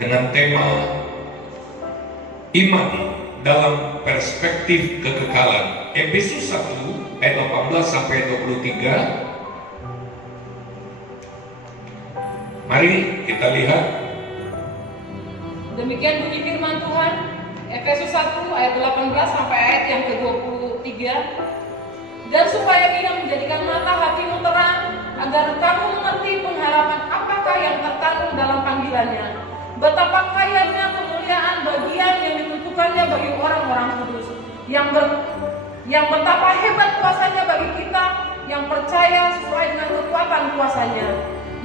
dengan tema iman dalam perspektif kekekalan. Efesus 1 ayat 18 sampai 23. Mari kita lihat. Demikian bunyi firman Tuhan, Efesus 1 ayat 18 sampai ayat yang ke-23. Dan supaya Ia menjadikan mata hatimu terang, agar kamu mengerti pengharapan apakah yang terkandung dalam panggilannya, betapa kayanya kemuliaan bagian yang ditentukannya bagi orang-orang kudus, yang betapa hebat kuasanya bagi kita yang percaya sesuai dengan kekuatan kuasanya,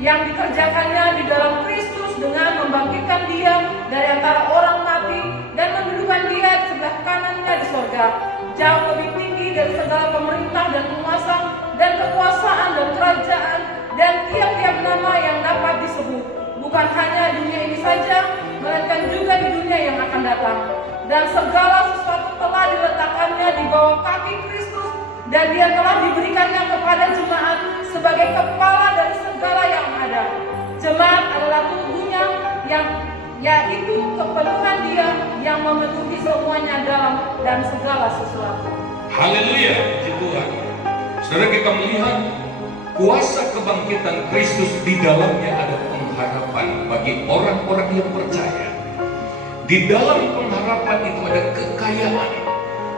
yang dikerjakannya di dalam Kristus dengan membangkitkan Dia dari antara orang mati dan mendudukan Dia di sebelah kanannya di sorga, jauh lebih tinggi dari segala pemerintah dan penguasa dan kekuasaan dan kerajaan dan tiap-tiap nama yang dapat disebut, bukan hanya dunia ini saja, melainkan juga di dunia yang akan datang. Dan segala sesuatu telah diletakkannya di bawah kaki Kristus, dan Dia telah diberikannya kepada jemaat sebagai kepala dari segala yang ada. Jemaat adalah tubuhnya, yaitu kepenuhan Dia yang memenuhi semuanya dalam dan segala sesuatu. Haleluya, puji Tuhan. Saudara, kita melihat kuasa kebangkitan Kristus, di dalamnya ada pengharapan bagi orang-orang yang percaya. Di dalam pengharapan itu ada kekayaan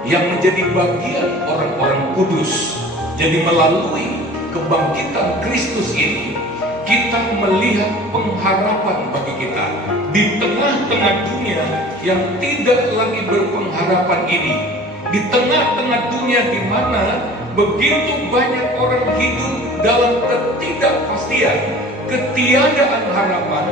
yang menjadi bagian orang-orang kudus. Jadi melalui kebangkitan Kristus ini, kita melihat pengharapan bagi kita di tengah-tengah dunia yang tidak lagi berpengharapan ini. Di tengah-tengah dunia di mana begitu banyak orang hidup dalam ketidakpastian, ketiadaan harapan,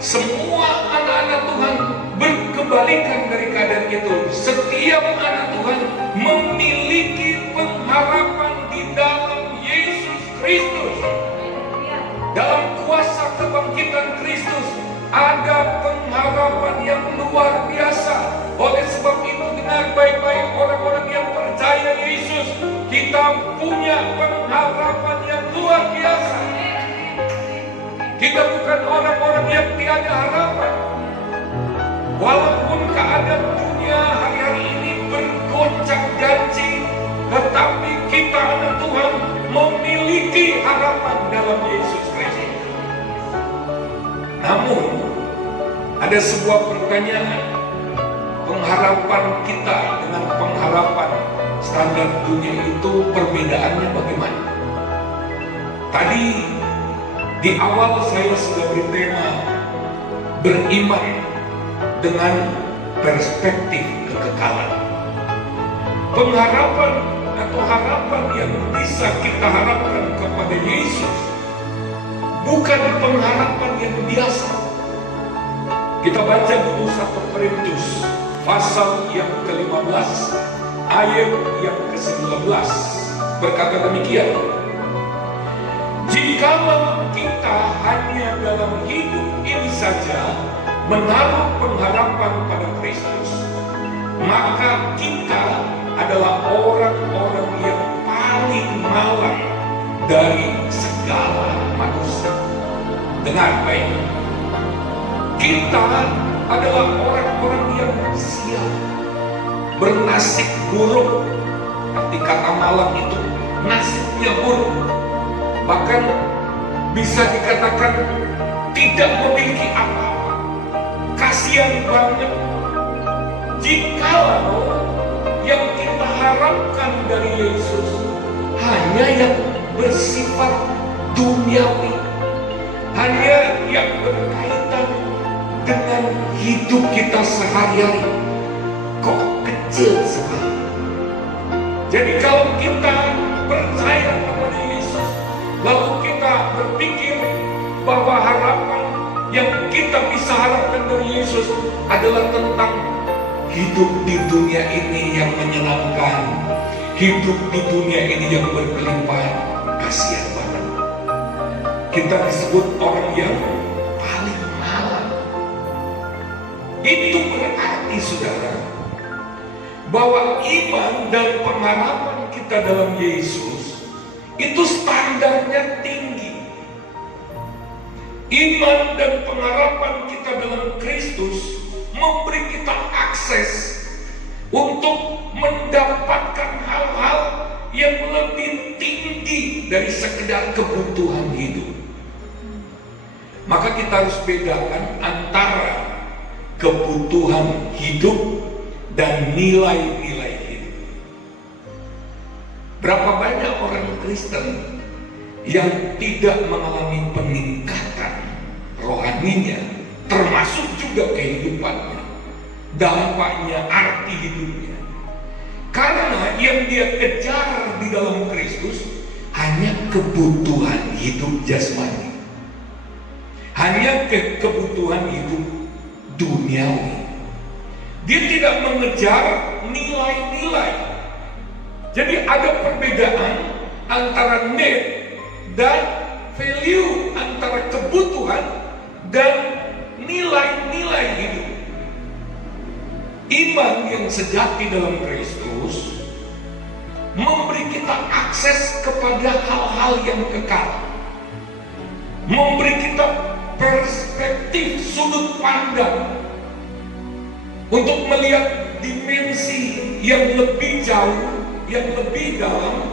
semua anak-anak Tuhan berkebalikan dari keadaan itu. Setiap anak Tuhan memiliki pengharapan di dalam Yesus Kristus. Dalam kuasa kebangkitan Kristus ada pengharapan yang luar biasa. Oleh sebab itu, dengar baik-baik orang-orang yang percaya Yesus, kita punya pengharapan yang luar biasa. Kita bukan orang-orang yang tiada harapan. Walaupun keadaan dunia hari-hari ini bergoncang-ganjing, tetapi kita anak Tuhan memiliki harapan dalam Yesus Kristus. Namun ada sebuah pertanyaan, pengharapan kita dengan pengharapan standar dunia itu perbedaannya bagaimana? Tadi di awal saya sudah bertema beriman dengan perspektif kekekalan. Pengharapan atau harapan yang bisa kita harapkan kepada Yesus bukan pengharapan yang biasa. Kita baca dulu 1 Korintus pasal yang ke-15 ayat yang ke-19 berkata demikian, jikalau kita hanya dalam hidup ini saja menaruh pengharapan pada Kristus, maka kita adalah orang-orang yang paling malang dari segala manusia. Dengar baik, kita adalah orang-orang yang sial, bernasib buruk. Arti kata malang itu nasibnya buruk, bahkan bisa dikatakan tidak memiliki apa-apa. Kasihan banget jikalau yang kita harapkan dari Yesus hanya yang bersifat duniawi, hanya yang berkaitan dengan hidup kita sehari-hari. Kok kecil sekali. Jadi kalau kita percaya kepada Yesus, lalu kita berpikir bahwa harapan yang kita bisa harapkan dari Yesus adalah tentang hidup di dunia ini yang menyenangkan, hidup di dunia ini yang berkelimpahan. Kasihan banget. Kita disebut orang yang paling malang. Itu berarti, saudara, bahwa iman dan pengharapan kita dalam Yesus itu standarnya tinggi. Iman dan pengharapan kita dalam Kristus kita harus bedakan antara kebutuhan hidup dan nilai-nilai hidup. Berapa banyak orang Kristen yang tidak mengalami peningkatan rohaninya, termasuk juga kehidupannya, dampaknya, arti hidupnya. Karena yang dia kejar di dalam Kristus hanya kebutuhan hidup jasmani, hanya kebutuhan hidup duniawi. Dia tidak mengejar nilai-nilai. Jadi ada perbedaan antara need dan value, antara kebutuhan dan nilai-nilai hidup. Iman yang sejati dalam Kristus memberi kita akses kepada hal-hal yang kekal, memberi kita perspektif sudut pandang untuk melihat dimensi yang lebih jauh, yang lebih dalam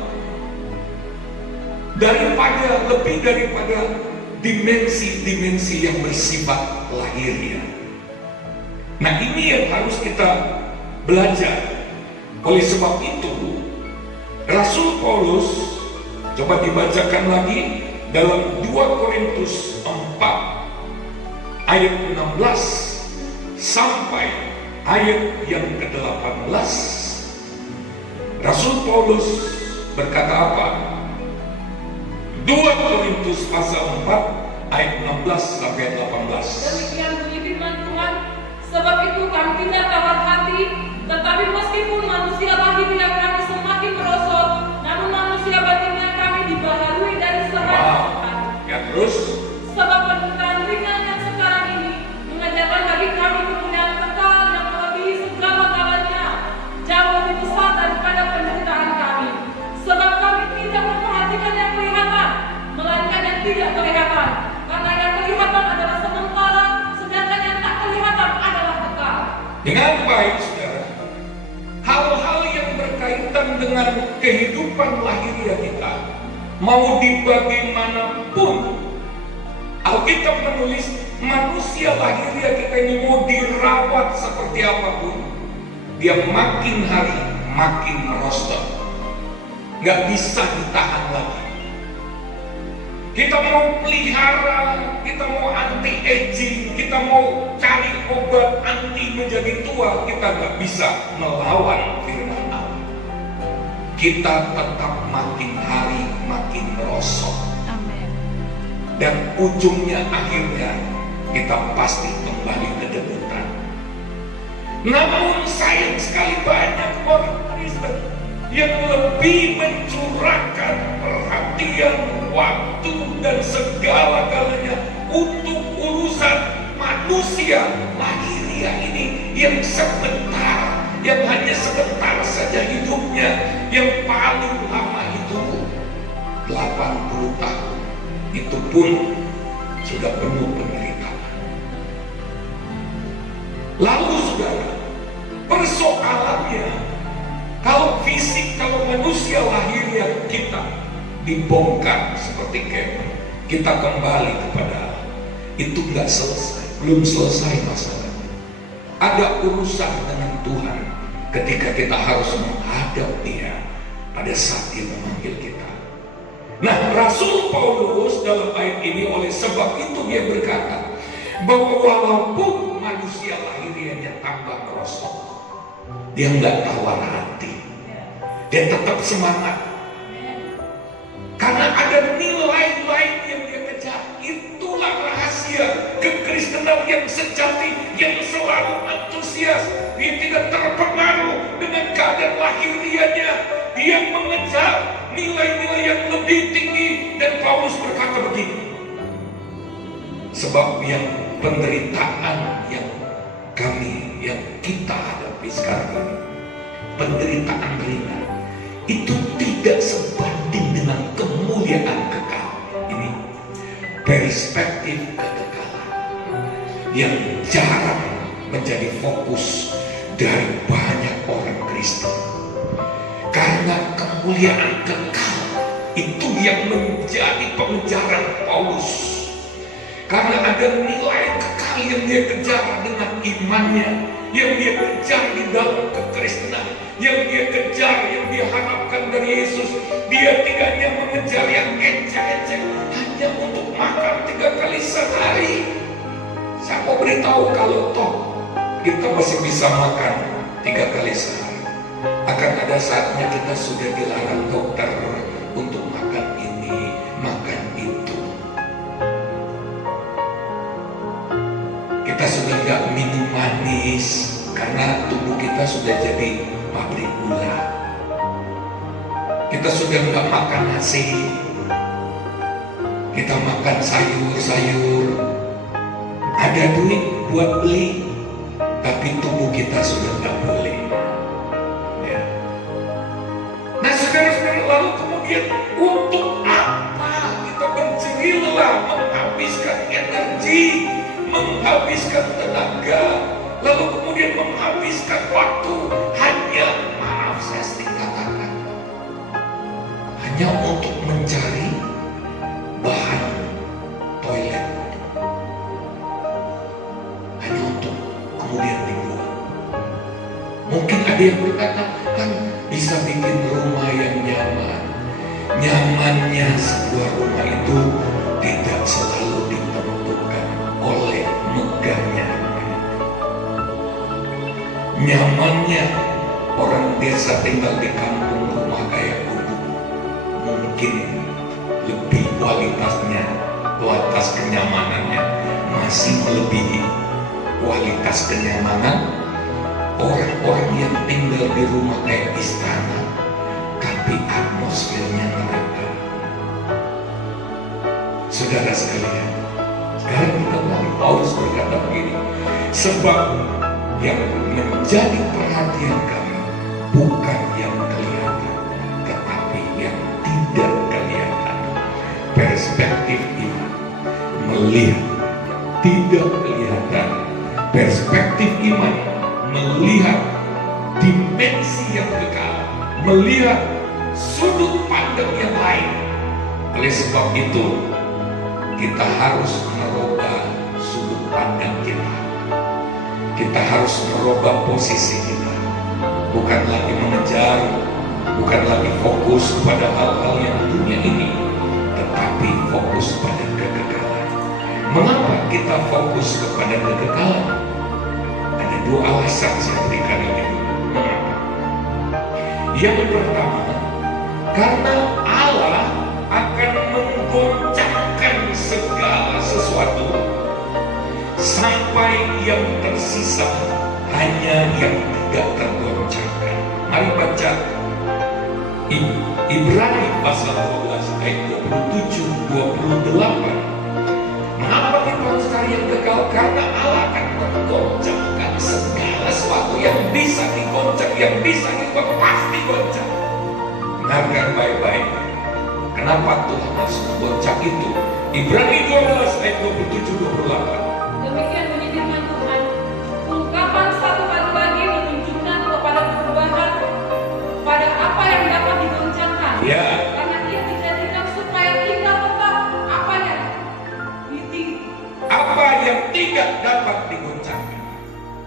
lebih daripada dimensi-dimensi yang bersifat lahiriah. Nah, ini yang harus kita belajar. Oleh sebab itu, Rasul Paulus, coba dibacakan lagi dalam 2 Korintus 4 ayat 16 sampai ayat yang ke-18. Rasul Paulus berkata apa? 2 Korintus pasal 4 ayat 16 sampai 18. Demikian bunyi firman Tuhan, sebab itu kami tidak tawar hati, tetapi meskipun manusia lahiriah kami semakin merosot, namun manusia batinnya kami dibaharui dari sehari ke hari. Ya, terus? Sebab penderitaan ringan yang sekarang ini mengajarkan bagi kami kemuliaan kekal yang melebihi segala-galanya, jauh lebih besar daripada penderitaan kami. Sebab kami tidak memperhatikan yang kelihatan, melainkan yang tidak kelihatan. Karena yang kelihatan adalah sementara, sedangkan yang tak kelihatan adalah kekal. Dengan baik, saudara, hal-hal yang berkaitan dengan kehidupan lahiriah kita, mau di bagaimanapun, Alkitab menulis manusia lahiriah kita ini mau dirawat seperti apapun, dia makin hari makin merosot, nggak bisa ditahan lagi. Kita mau pelihara, kita mau anti aging, kita mau cari obat anti menjadi tua, kita nggak bisa melawan firman Allah. Kita tetap makin hari makin merosot. Amin. Dan ujungnya akhirnya kita pasti kembali ke debutan. Namun sayang sekali banyak orang Kristen yang lebih mencurahkan perhatian, waktu, dan segala-galanya untuk urusan manusia lahiriah ini yang sebentar, yang hanya sebentar saja hidupnya, yang paling lama itu 80 tahun. Itu pun sudah penuh penderitaan. Lalu saudara, persoalannya, kalau fisik, kalau manusia lahiriah kita dibongkar seperti kemah, kita kembali kepada Allah, itu nggak selesai, belum selesai masalahnya. Ada urusan dengan Tuhan ketika kita harus menghadap Dia pada saat Dia memanggil kita. Nah, Rasul Paulus dalam ayat ini oleh sebab itu dia berkata bahwa walaupun manusia lahiriahnya tambah merosot, dia nggak tawar hati, dia tetap semangat. Karena ada nilai-nilai yang dia kejar. Itulah rahasia kekristenan yang sejati, yang selalu antusias. Dia tidak terpengaruh dengan keadaan lahiriahnya. Dia mengejar nilai-nilai yang lebih tinggi. Dan Paulus berkata begini, sebab yang penderitaan yang kita hadapi sekarang ini, penderitaan ringan, itu tidak sebanding dengan kemuliaan kekal. Ini perspektif kekekalan yang jarang menjadi fokus dari banyak orang Kristen. Karena kemuliaan kekal itu yang menjadi pengejaran Paulus. Karena ada nilai kekal yang dia kejar dengan imannya, yang dia kejar di dalam kekristenan, yang dia kejar, yang dia harapkan dari Yesus. Dia tidak hanya mengejar yang ecek-ecek, hanya untuk makan 3 kali sehari. Saya mau beritahu, kalau toh kita masih bisa makan 3 kali sehari, akan ada saatnya kita sudah dilarang dokter untuk makan ini, makan itu. Kita sudah nggak minum manis karena tubuh kita sudah jadi pabrik gula. Kita sudah nggak makan nasi, kita makan sayur-sayur. Ada duit buat beli, tapi tubuh kita sudah nggak boleh. Ya. Nah, saudara-saudara, lalu kemudian untuk apa kita mencari lelah, menghabiskan energi, menghabiskan tenaga, lalu kemudian menghabiskan waktu hanya, maaf saya sering katakan, hanya untuk mencari bahan toilet, hanya untuk kemudian dibuang. Mungkin ada yang berkata, kan bisa bikin rumah yang nyaman. Nyamannya sebuah rumah itu tidak selalu ditentukan oleh megahnya. Nyamannya orang desa tinggal di kampung, rumah kayak gubuk, mungkin lebih kualitasnya, kualitas kenyamanannya masih melebihi kualitas kenyamanan orang-orang yang tinggal di rumah kayak istana, tapi atmosfernya neraka. Saudara sekalian, sekarang kita melihat Paulus berkata begini, sebab yang menjadi perhatian kami bukan yang kelihatan, tetapi yang tidak kelihatan. Perspektif iman, melihat tidak kelihatan. Perspektif iman, melihat dimensi yang kekal, melihat sudut pandang yang lain. Oleh sebab itu, kita harus merubah sudut pandang kita. Kita harus merubah posisi kita. Bukan lagi mengejar, bukan lagi fokus pada hal-hal yang dunia ini, tetapi fokus pada kekekalan. Mengapa kita fokus kepada kekekalan? Ada 2 alasan saya berikan ini. Mengapa? Yang pertama, karena Allah akan menggoncangkan segala sesuatu sampai yang tersisa hanya yang tidak tergoncangkan. Mari baca Ibrani pasal 12 ayat 27-28. Mengapa kita harus cari yang kekal? Karena Allah akan menggoncangkan segala sesuatu yang bisa digoncang, yang bisa digoncang, pasti goncang. Dengarkan baik-baik. Kenapa Tuhan harus menggoncang itu? Ibrani 12 ayat 27-28. Demikian bunyi firman Tuhan. Ungkapan satu kali lagi menunjukkan kepada perubahan pada apa yang dapat digoncangkan. Ya. Karena ia dijadikan supaya kita tetap apa yang tidak dapat digoncangkan.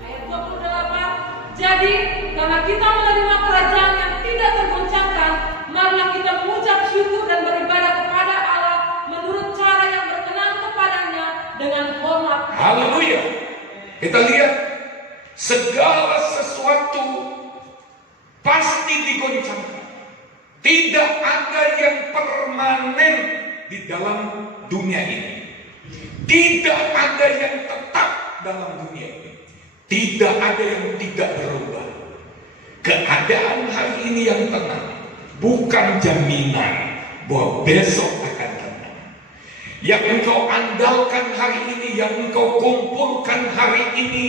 Ayat 28. Jadi karena kita menerima kerajaan yang tidak tergoncangkan, marilah kita mengucap syukur dan beribadah kepada Allah menurut cara yang berkenan kepadanya dengan hormat. Haleluya. Kita lihat segala sesuatu pasti digoncangkan. Tidak ada yang permanen di dalam dunia ini. Tidak ada yang tetap dalam dunia ini. Tidak ada yang tidak berubah. Keadaan hari ini yang tenang bukan jaminan bahwa besok akan tenang. Yang engkau andalkan hari ini, yang engkau kumpulkan hari ini,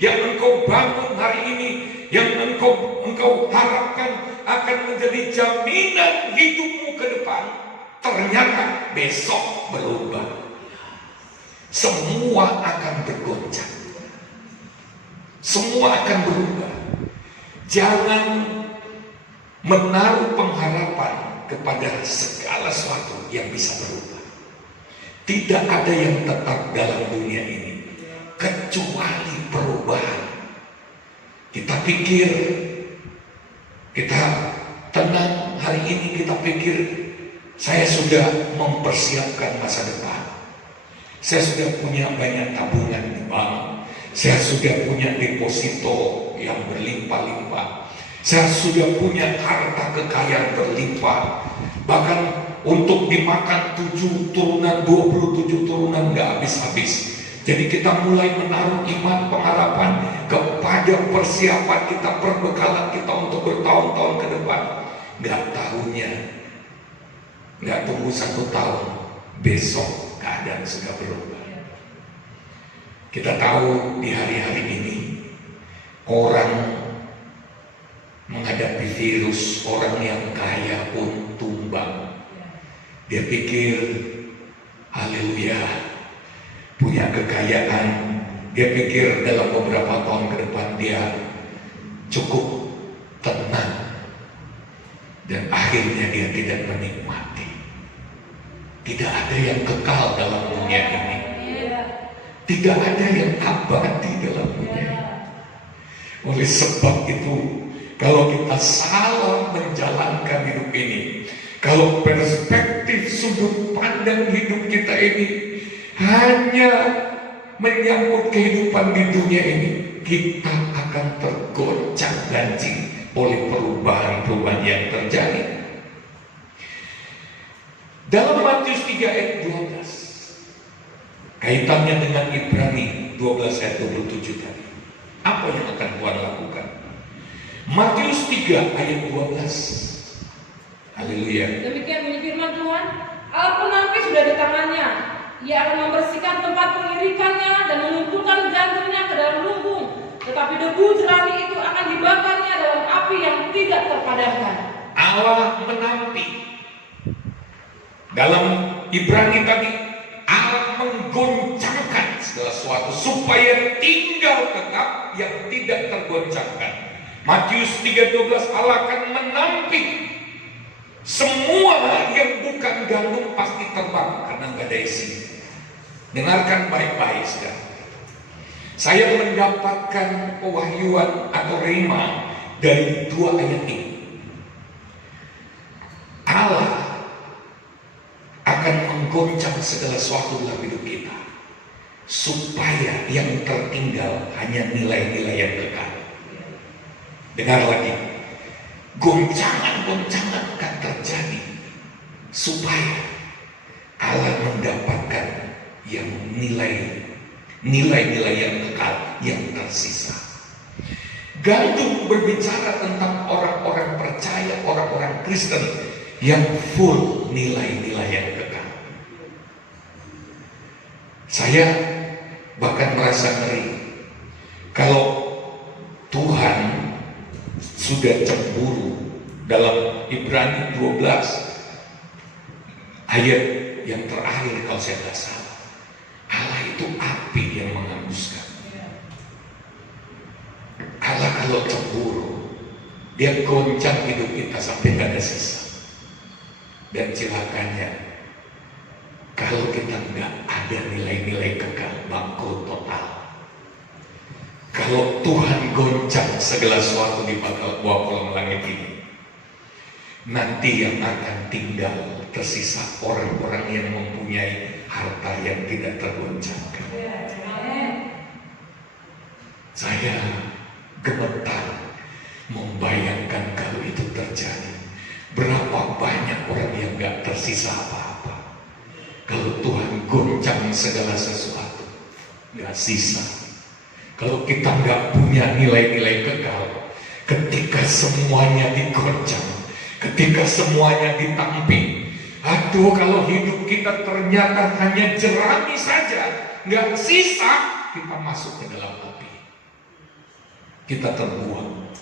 yang engkau bangun hari ini, yang engkau harapkan akan menjadi jaminan hidupmu ke depan, ternyata besok berubah. Semua akan bergoncang. Semua akan berubah. Jangan menaruh pengharapan kepada segala sesuatu yang bisa berubah. Tidak ada yang tetap dalam dunia ini kecuali perubahan. Kita pikir kita tenang hari ini, kita pikir saya sudah mempersiapkan masa depan. Saya sudah punya banyak tabungan di bank. Saya sudah punya deposito yang berlimpah-limpah. Saya sudah punya harta kekayaan berlimpah. Bahkan untuk dimakan 7 turunan, 27 turunan gak habis-habis. Jadi kita mulai menaruh iman, pengharapan kepada persiapan kita, perbekalan kita untuk bertahun-tahun ke depan. Gak tahunya, gak tunggu 1 tahun, besok keadaan sudah berubah. Kita tahu di hari-hari ini orang menghadapi virus, orang yang kaya pun tumbang. Dia pikir haleluya, punya kekayaan. Dia pikir dalam beberapa tahun ke depan dia cukup tenang. Dan akhirnya dia tidak menikmati. Tidak ada yang kekal dalam dunia ini. Tidak ada yang abadi dalam dunia ini. Oleh sebab itu, kalau kita salah menjalankan hidup ini, kalau perspektif sudut pandang hidup kita ini hanya menyangkut kehidupan di dunia ini, kita akan tergoncang-gancing oleh perubahan-perubahan yang terjadi. Dalam Matius 3 ayat 12, kaitannya dengan Ibrani 12 ayat 27 tadi, apa yang akan Tuhan lakukan? Matius 3 ayat 12. Haleluya. Demikian bunyi firman Tuhan, alat penampi sudah di tangannya. Ia akan membersihkan tempat pengirikannya dan mengumpulkan gandumnya ke dalam lumbung. Tetapi debu jerami itu akan dibakarnya dalam api yang tidak terpadamkan. Allah menampi. Dalam Ibrani tadi, Allah menggoncangkan segala sesuatu supaya tinggal tetap yang tidak tergoncangkan. Matius 3:12, Allah akan menampi. Semua yang bukan gandum pasti terbang karena nggak ada isi. Dengarkan baik-baik sekarang. Saya mendapatkan pewahyuan atau rema dari 2 ayat ini. Allah akan menggoncang segala sesuatu dalam hidup kita supaya yang tertinggal hanya nilai-nilai yang kekal. Dengar lagi. Goncangan-goncangan akan terjadi supaya Allah mendapatkan yang nilai-nilai yang kekal yang tersisa. Gandum berbicara tentang orang-orang percaya, orang-orang Kristen yang full nilai-nilai yang kekal. Saya bahkan merasa ngeri kalau Tuhan sudah cemburu. Dalam Ibrani 12 ayat yang terakhir kalau saya tidak salah, Allah itu api yang menghanguskan. Allah kalau cemburu, dia goncang hidup kita sampai tidak ada sisa. Dan celakanya, kalau kita nggak ada nilai-nilai kekal, bangkrut total. Kalau Tuhan goncang segala sesuatu di bawah kolong langit ini, nanti yang akan tinggal tersisa orang-orang yang mempunyai harta yang tidak tergoncangkan. Saya gemetar membayangkan kalau itu terjadi. Berapa banyak orang yang gak tersisa apa-apa kalau Tuhan goncang segala sesuatu, gak sisa. Kalau kita nggak punya nilai-nilai kekal, ketika semuanya digoncang, ketika semuanya ditampi, aduh, kalau hidup kita ternyata hanya jerami saja, nggak sisa, kita masuk ke dalam api. Kita terbuang.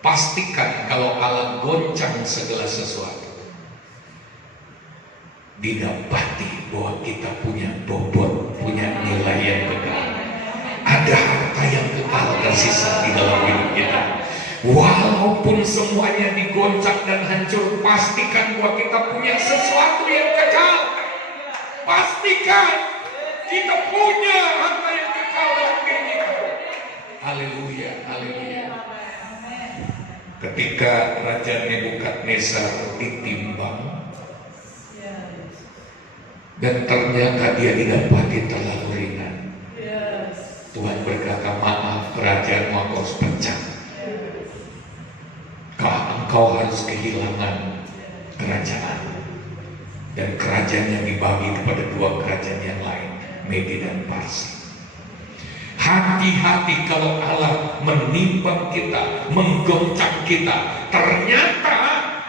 Pastikan kalau Allah goncang segala sesuatu, didapati bahwa kita punya bobot, punya nilai yang kekal. Ada harta yang kekal tersisa di dalam hidup kita. Walaupun semuanya digoncang dan hancur, pastikan bahwa kita punya sesuatu yang kekal. Pastikan kita punya harta yang kekal dalam diri kita. Haleluya, haleluya. Ketika Raja Nebukadnezar ditimbang dan ternyata dia didapati terlalu ringan, Tuhan berkata, maaf, kerajaan engkau harus pecah. Engkau harus kehilangan kerajaan. Dan kerajaan yang dibagi kepada dua kerajaan yang lain, Medi dan Parsi. Hati-hati kalau Allah menimbang kita, menggoncang kita, ternyata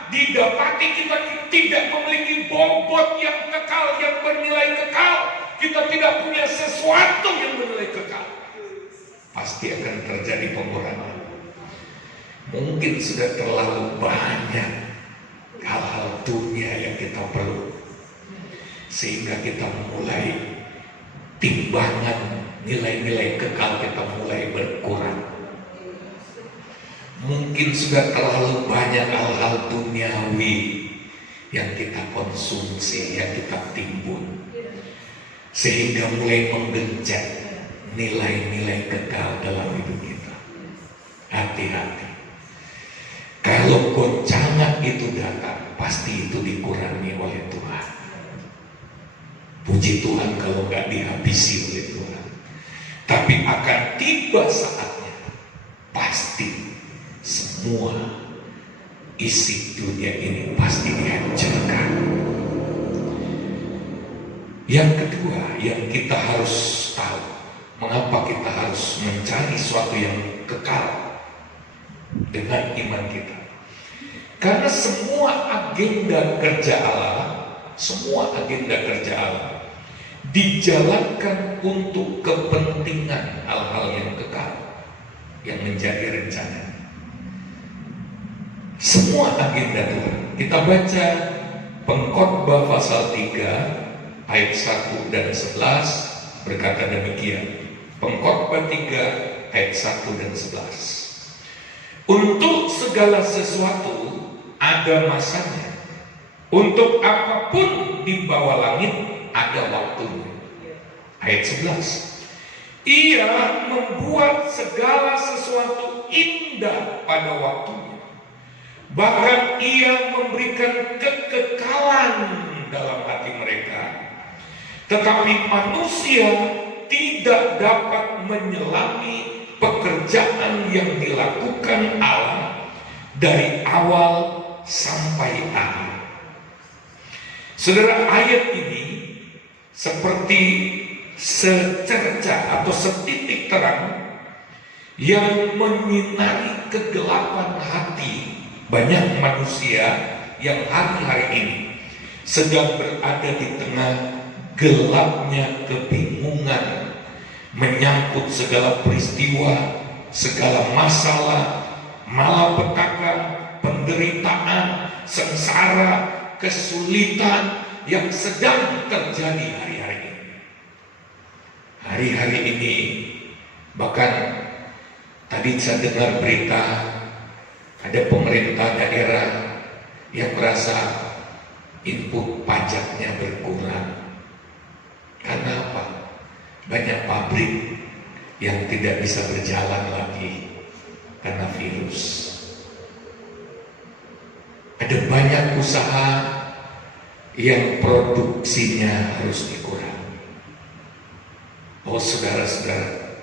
didapati kita tidak memiliki bobot yang kekal, yang bernilai kekal. Kita tidak punya sesuatu yang bernilai kekal. Pasti akan terjadi pengurangan. Mungkin sudah terlalu banyak hal-hal dunia yang kita perlu, sehingga kita mulai timbangan nilai-nilai kekal kita mulai berkurang. Mungkin sudah terlalu banyak hal-hal duniawi yang kita konsumsi, yang kita timbun, sehingga mulai menggencet nilai-nilai kekal dalam hidup kita. Hati-hati. Kalau goncangan itu datang, pasti itu dikurangi oleh Tuhan. Puji Tuhan kalau nggak dihabisi oleh Tuhan. Tapi akan tiba saatnya, pasti semua isi dunia ini pasti dihancurkan. Yang kedua yang kita harus tahu, mengapa kita harus mencari sesuatu yang kekal dengan iman kita. Karena semua agenda kerja Allah, dijalankan untuk kepentingan hal-hal yang kekal, yang menjadi rencana. Semua agenda Tuhan. Kita baca Pengkhotbah pasal 3 ayat 1 dan 11 berkata demikian. Pengkhotbah 3 ayat 1 dan 11. Untuk segala sesuatu ada masanya. Untuk apapun di bawah langit ada waktunya. Ayat 11. Ia membuat segala sesuatu indah pada waktunya. Bahkan ia memberikan kekekalan dalam hati mereka. Tetapi manusia tidak dapat menyelami pekerjaan yang dilakukan Allah dari awal sampai akhir. Saudara, ayat ini seperti secerca atau setitik terang yang menyinari kegelapan hati banyak manusia yang hari-hari ini sedang berada di tengah gelapnya kebingungan menyangkut segala peristiwa, segala masalah, malapetaka, penderitaan, sengsara, kesulitan yang sedang terjadi hari-hari ini. Hari-hari ini bahkan tadi saya dengar berita ada pemerintah daerah yang merasa input pajaknya berkurang. Karena apa? Banyak pabrik yang tidak bisa berjalan lagi karena virus. Ada banyak usaha yang produksinya harus dikurangi. Oh saudara-saudara,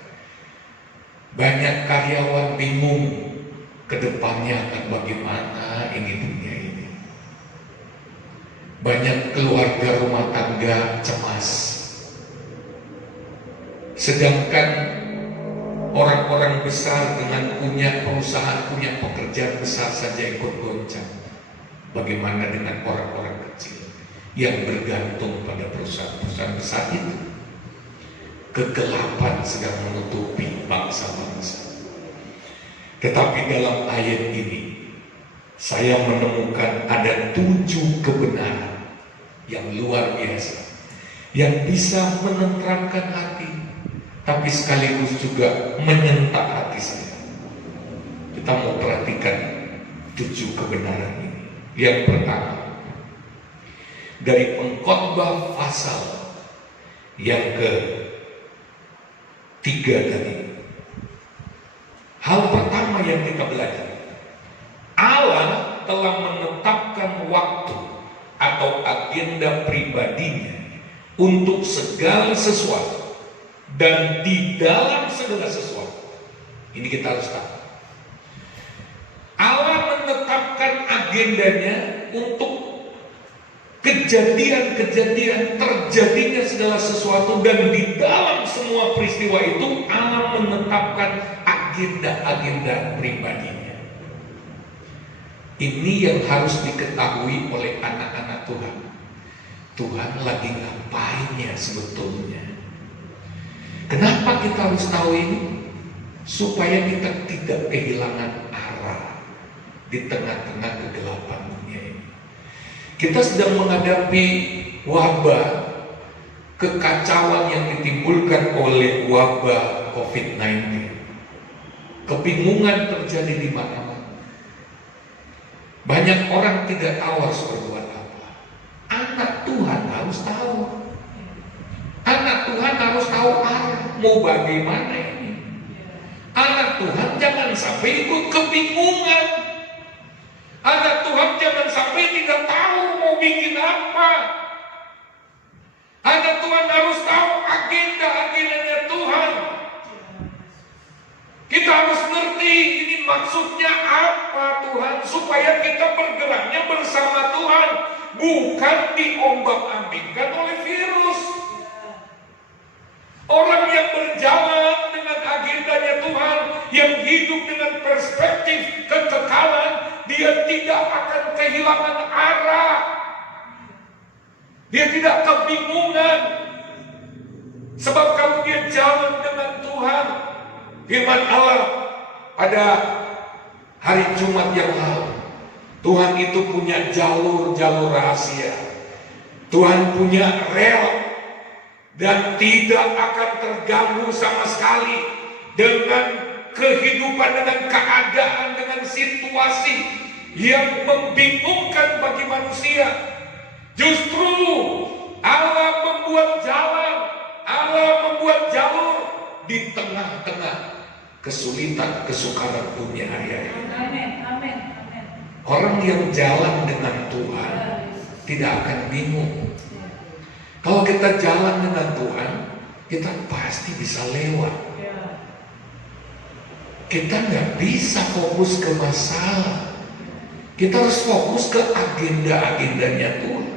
banyak karyawan bingung ke depannya akan bagaimana ini dunia ini. Banyak keluarga rumah tangga cemas. Sedangkan orang-orang besar dengan punya perusahaan, punya pekerjaan besar saja ikut goncang. Bagaimana dengan orang-orang kecil yang bergantung pada perusahaan-perusahaan besar itu? Kegelapan sedang menutupi bangsa-bangsa. Tetapi dalam ayat ini saya menemukan ada 7 kebenaran yang luar biasa yang bisa menenteramkan hati, tapi sekaligus juga menyentak hati saya. Kita mau perhatikan 7 kebenaran ini. Yang pertama, dari Pengkhotbah pasal Yang ketiga tadi, hal pertama yang kita belajar, Allah telah menetapkan waktu atau agenda pribadinya untuk segala sesuatu dan di dalam segala sesuatu. Ini kita harus tahu. Allah menetapkan agendanya untuk kejadian-kejadian terjadinya segala sesuatu, dan di dalam semua peristiwa itu Allah menetapkan agenda-agenda pribadinya. Ini yang harus diketahui oleh anak-anak Tuhan. Tuhan lagi ngapain ya sebetulnya? Kenapa kita harus tahu ini? Supaya kita tidak kehilangan arah di tengah-tengah kegelapan dunia ini. Kita sedang menghadapi wabah, kekacauan yang ditimbulkan oleh wabah COVID-19. Kebingungan terjadi di mana-mana. Banyak orang tidak tahu harus berbuat apa. Anak Tuhan harus tahu. Anak Tuhan harus tahu arah mau bagaimana ini. Anak Tuhan jangan sampai ikut kebingungan. Anak Tuhan jangan sampai tidak tahu mau bikin apa. Anak Tuhan harus tahu agenda-agendanya Tuhan. Kita harus ngerti ini maksudnya apa Tuhan, supaya kita bergeraknya bersama Tuhan, bukan diombang-ambingkan oleh virus. Orang yang berjalan dengan agendanya Tuhan, yang hidup dengan perspektif kekekalan, dia tidak akan kehilangan arah. Dia tidak kebingungan. Sebab kalau dia jalan dengan Tuhan, firman Allah pada hari Jumat yang lalu, Tuhan itu punya jalur-jalur rahasia. Tuhan punya rel dan tidak akan terganggu sama sekali dengan kehidupan, dengan keadaan, dengan situasi yang membingungkan bagi manusia. Justru Allah membuat jalan, Allah membuat jalur di tengah-tengah kesulitan, kesukaran dunia hari-hari. Amin, amin, amin. Orang yang jalan dengan Tuhan tidak akan bingung. Kalau kita jalan dengan Tuhan, kita pasti bisa lewat. Kita nggak bisa fokus ke masalah. Kita harus fokus ke agenda-agendanya Tuhan.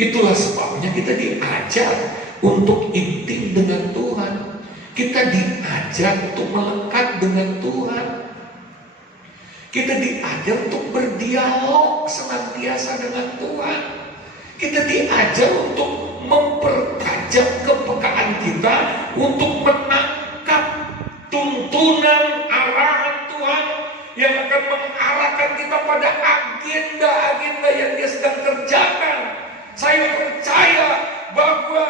Itulah sebabnya kita diajar untuk intim dengan Tuhan. Kita diajar untuk melekat dengan Tuhan. Kita diajar untuk berdialog senantiasa dengan Tuhan. Kita diajar untuk mempertajam kepekaan kita untuk menangkap tuntunan arahan Tuhan yang akan mengarahkan kita pada agenda-agenda yang Dia sedang kerjakan. Saya percaya bahwa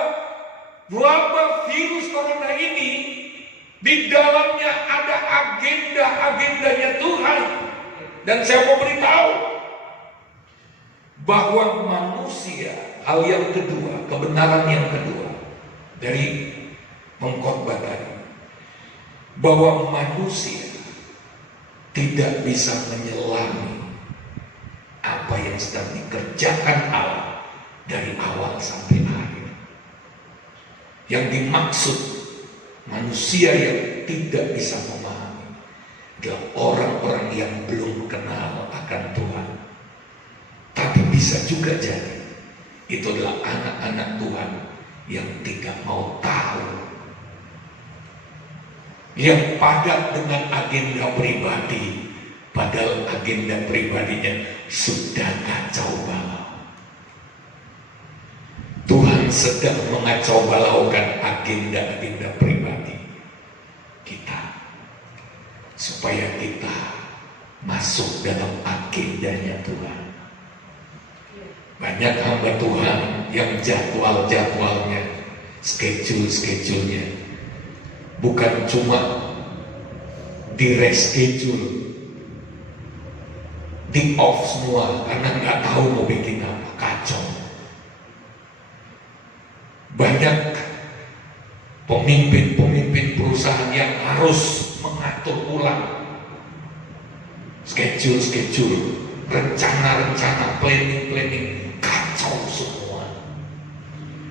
wabah virus corona ini di dalamnya ada agenda-agendanya Tuhan. Dan saya mau beritahu bahwa manusia, hal yang kedua, kebenaran yang kedua dari pengkhotbah tadi, bahwa manusia tidak bisa menyelami apa yang sedang dikerjakan Allah dari awal sampai akhir. Yang dimaksud manusia yang tidak bisa memahami adalah orang-orang yang belum kenal akan Tuhan. Tapi bisa juga jadi itu adalah anak-anak Tuhan yang tidak mau tahu, yang padat dengan agenda pribadi, padahal agenda pribadinya sudah kacau balau. Tuhan sedang mengacau balaukan agenda-agenda pribadi kita, supaya kita masuk dalam agendanya Tuhan. Banyak hamba Tuhan yang jadwal-jadwalnya, schedule-schedule-nya bukan cuma di reschedule, di off semua karena nggak tahu mau bikin apa, kacau. Banyak pemimpin-pemimpin perusahaan yang harus mengatur ulang schedule, rencana-rencana, planning, kacau semua.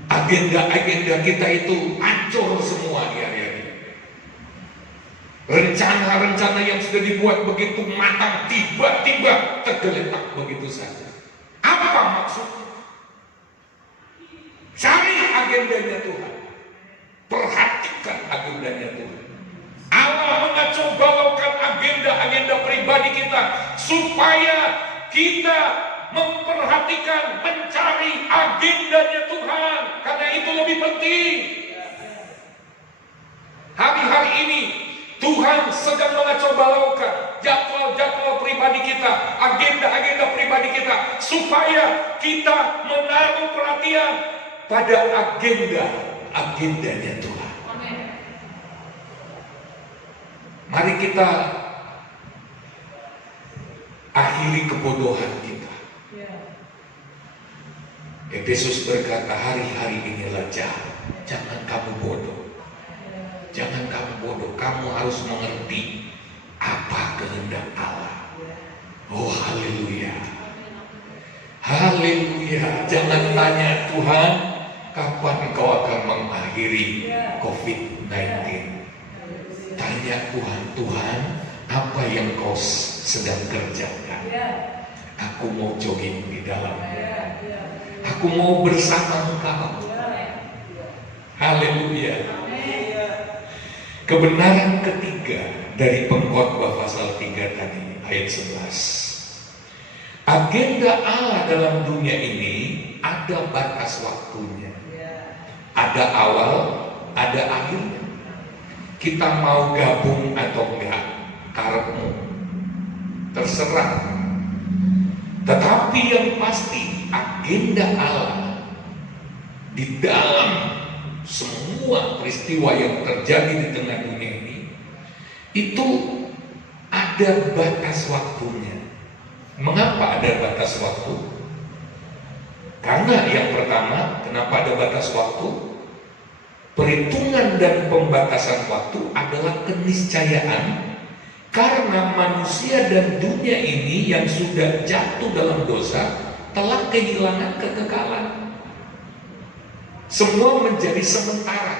Agenda-agenda kita itu hancur semua di hari ini. Rencana-rencana yang sudah dibuat begitu matang tiba-tiba tergeletak begitu saja. Apa maksudnya? Cari agendanya Tuhan. Perhatikan agendanya Tuhan. Allah mengacau balaukan agenda-agenda pribadi kita supaya kita memperhatikan, mencari agendanya Tuhan, karena itu lebih penting. Hari-hari ini Tuhan sedang mengacau balaukan jadwal-jadwal pribadi kita, agenda-agenda pribadi kita, supaya kita menaruh perhatian pada agendanya Tuhan. Mari kita akhiri kebodohan kita. Efesus berkata, hari-hari inilah jahat. Jangan kamu bodoh. Jangan kamu bodoh. Kamu harus mengerti apa kehendak Allah. Oh, haleluya. Haleluya. Jangan tanya Tuhan, kapan kau akan mengakhiri COVID-19? Tanya Tuhan, apa yang kau sedang kerjakan? Aku mau jogging di dalamnya. Aku mau bersama engkau. Haleluya. Kebenaran ketiga dari Pengkhotbah pasal 3 tadi, ayat 11. Agenda Allah dalam dunia ini ada batas waktunya. Ada awal, ada akhirnya. Kita mau gabung atau enggak, karepmu, terserah. Tetapi yang pasti agenda Allah di dalam semua peristiwa yang terjadi di tengah dunia ini itu ada batas waktunya. Mengapa ada batas waktu? Karena yang pertama, kenapa ada batas waktu? Perhitungan dan pembatasan waktu adalah keniscayaan karena manusia dan dunia ini yang sudah jatuh dalam dosa telah kehilangan kekekalan. Semua menjadi sementara.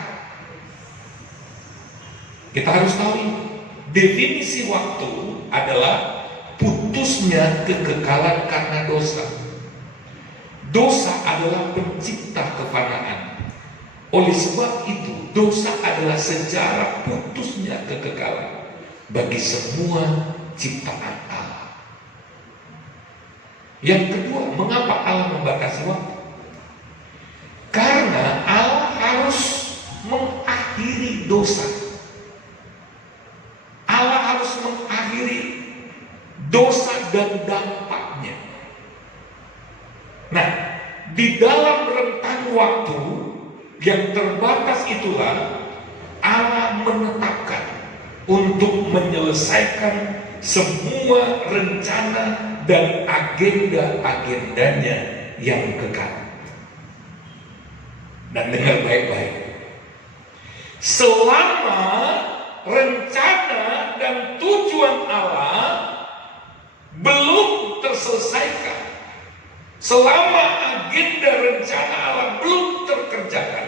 Kita harus tahu ini. Definisi waktu adalah putusnya kekekalan karena dosa. Dosa adalah pencipta kefanaan. Oleh sebab itu, dosa adalah sejarah putusnya kekekalan bagi semua ciptaan Allah. Yang kedua, mengapa Allah membatasi waktu? Karena Allah harus mengakhiri dosa. Allah harus mengakhiri dosa dan dampaknya. Nah, di dalam rentang waktu yang terbatas itulah Allah menetapkan untuk menyelesaikan semua rencana dan agenda-agendanya yang kekal. Dan dengar baik-baik, selama rencana dan tujuan Allah belum terselesaikan, selama agenda rencana Allah belum terkerjakan,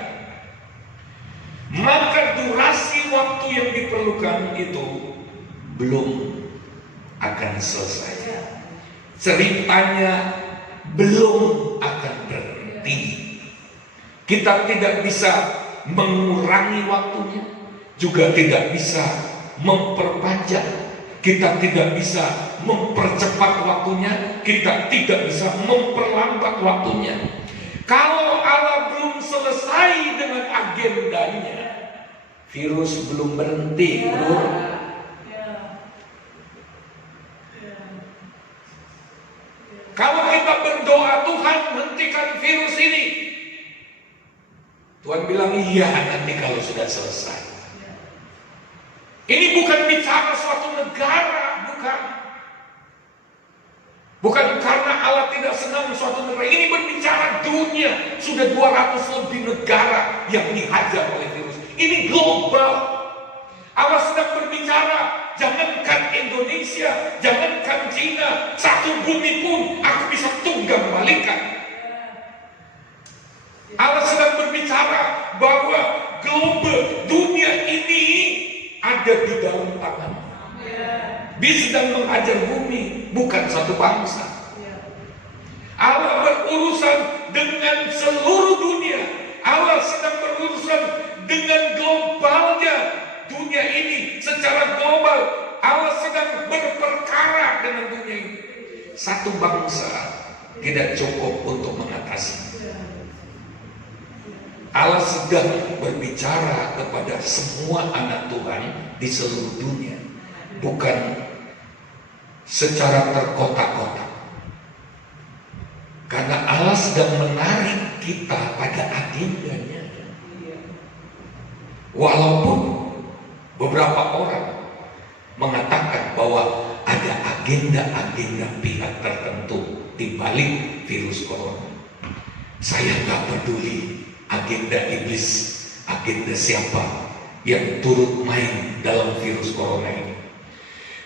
maka durasi waktu yang diperlukan itu belum akan selesai. Ceritanya belum akan berhenti. Kita tidak bisa mengurangi waktunya, juga tidak bisa memperpanjang. Kita tidak bisa mempercepat waktunya, kita tidak bisa memperlambat waktunya. Kalau Allah belum selesai dengan agendanya, virus belum berhenti, bro. Kalau kita berdoa, Tuhan hentikan virus ini, Tuhan bilang iya nanti kalau sudah selesai. Ini bukan bicara suatu negara, bukan. Bukan karena Allah tidak senang suatu negara. Ini berbicara dunia. Sudah 200 lebih negara yang dihajar oleh virus. Ini global. Allah sedang berbicara, jangankan Indonesia, jangankan Cina, satu bumi pun aku bisa tunggang balikan. Allah sedang berbicara bahwa global, dunia ini ada di dalam tangan. Dia sedang mengajar bumi, bukan satu bangsa. Allah berurusan dengan seluruh dunia. Allah sedang berurusan dengan globalnya dunia ini secara global. Allah sedang berperkara dengan dunia ini. Satu bangsa tidak cukup untuk mengatasi. Allah sedang berbicara kepada semua anak Tuhan di seluruh dunia, bukan secara terkotak-kotak. Karena Allah sedang menarik kita pada agendanya. Walaupun beberapa orang mengatakan bahwa ada agenda-agenda pihak tertentu di balik virus corona. Saya nggak peduli agenda iblis, agenda siapa yang turut main dalam virus corona ini.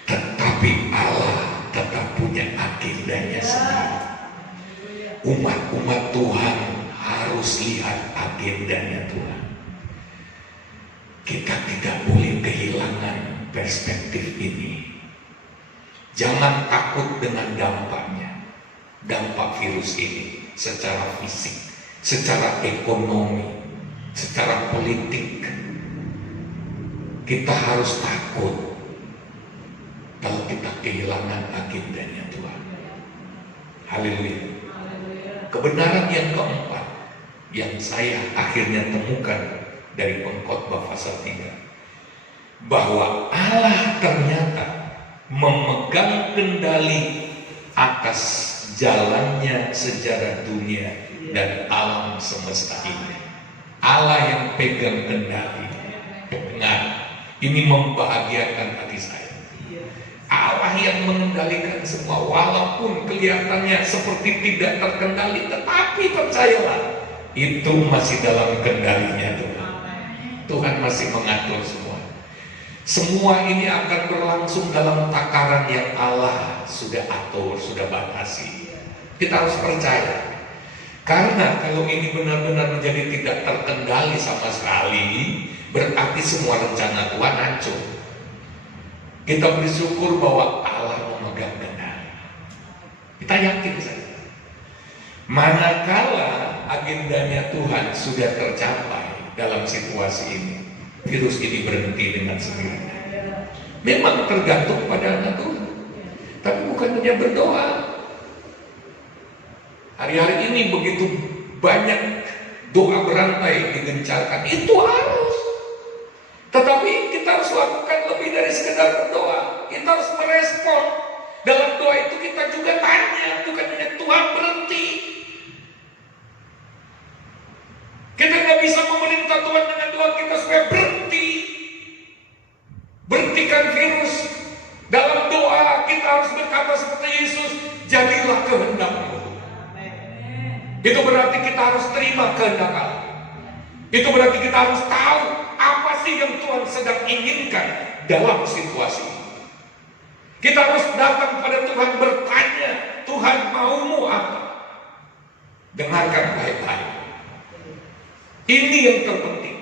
Tetapi Allah tetap punya agendanya sendiri. Umat-umat Tuhan harus lihat agendanya Tuhan. Kita tidak boleh kehilangan perspektif ini. Jangan takut dengan dampaknya. Dampak virus ini secara fisik, secara ekonomi, secara politik. Kita harus takut kalau kita kehilangan agendanya Tuhan. Haleluya. Kebenaran yang keempat yang saya akhirnya temukan dari Pengkhotbah pasal 3, bahwa Allah ternyata memegang kendali atas jalannya sejarah dunia dan alam semesta ini. Allah yang pegang kendali. Dengar, ini membahagiakan hati saya. Allah yang mengendalikan semua, walaupun kelihatannya seperti tidak terkendali, tetapi percayalah, itu masih dalam kendalinya Tuhan. Tuhan masih mengatur semua. Semua ini akan berlangsung dalam takaran yang Allah sudah atur, sudah batasi. Kita harus percaya. Karena kalau ini benar-benar menjadi tidak terkendali sama sekali, berarti semua rencana Tuhan hancur. Kita bersyukur bahwa Allah memegang kendali. Kita yakin saja. Manakala agendanya Tuhan sudah tercapai dalam situasi ini, virus ini berhenti dengan sendirinya. Memang tergantung pada anak Tuhan, tapi bukan hanya berdoa. Hari-hari ini begitu banyak doa berantai digencarkan, itu harus. Tetapi kita harus lakukan lebih dari sekedar berdoa. Kita harus merespon. Dalam doa itu kita juga tanya, bukan hanya Tuhan berhenti. Kita nggak bisa memerintah Tuhan dengan doa kita supaya berhenti. Berhentikan virus. Dalam doa kita harus berkata seperti Yesus, jadilah kehendak-Mu. Itu berarti kita harus terima kehendak Allah. Itu berarti kita harus tahu apa sih yang Tuhan sedang inginkan dalam situasi ini. Kita harus datang pada Tuhan bertanya, Tuhan maumu apa? Dengarkan baik-baik. Ini yang terpenting.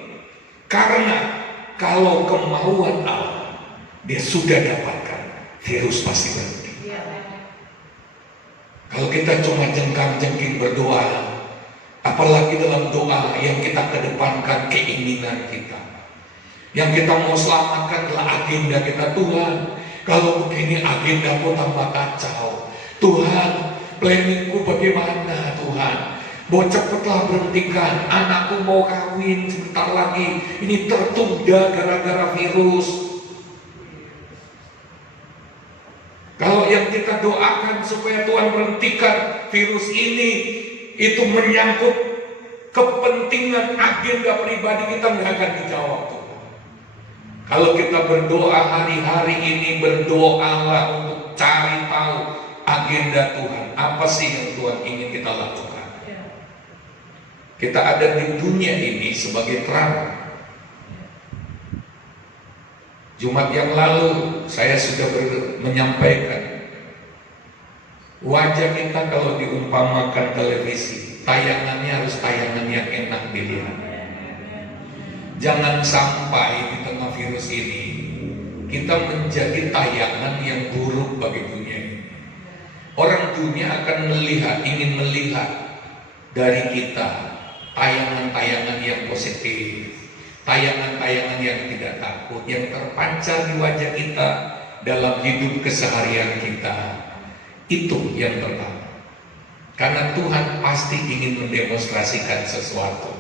Karena kalau kemauan Allah dia sudah dapatkan, virus pasti berhenti. Kalau kita cuma jengkang-jengking berdoa, apalagi dalam doa yang kita kedepankan keinginan kita, yang kita mau selamatkan adalah agenda kita. Tuhan, kalau begini agendaku tambah kacau. Tuhan, planningku bagaimana Tuhan? Mau cepatlah berhentikan, anakku mau kawin sebentar lagi, ini tertunda gara-gara virus. Kalau yang kita doakan supaya Tuhan berhentikan virus ini, itu menyangkut kepentingan agenda pribadi kita, nggak akan dijawab Tuhan. Kalau kita berdoa hari-hari ini, berdoalah untuk cari tahu agenda Tuhan, apa sih yang Tuhan ingin kita lakukan. Kita ada di dunia ini sebagai terang. Jumat yang lalu saya sudah menyampaikan, wajah kita kalau diumpamakan televisi, tayangannya harus tayangan yang enak dilihat. Jangan sampai di tengah virus ini kita menjadi tayangan yang buruk bagi dunia ini. Orang dunia akan ingin melihat dari kita tayangan-tayangan yang positif, tayangan-tayangan yang tidak takut, yang terpancar di wajah kita dalam hidup keseharian kita. Itu yang pertama. Karena Tuhan pasti ingin mendemonstrasikan sesuatu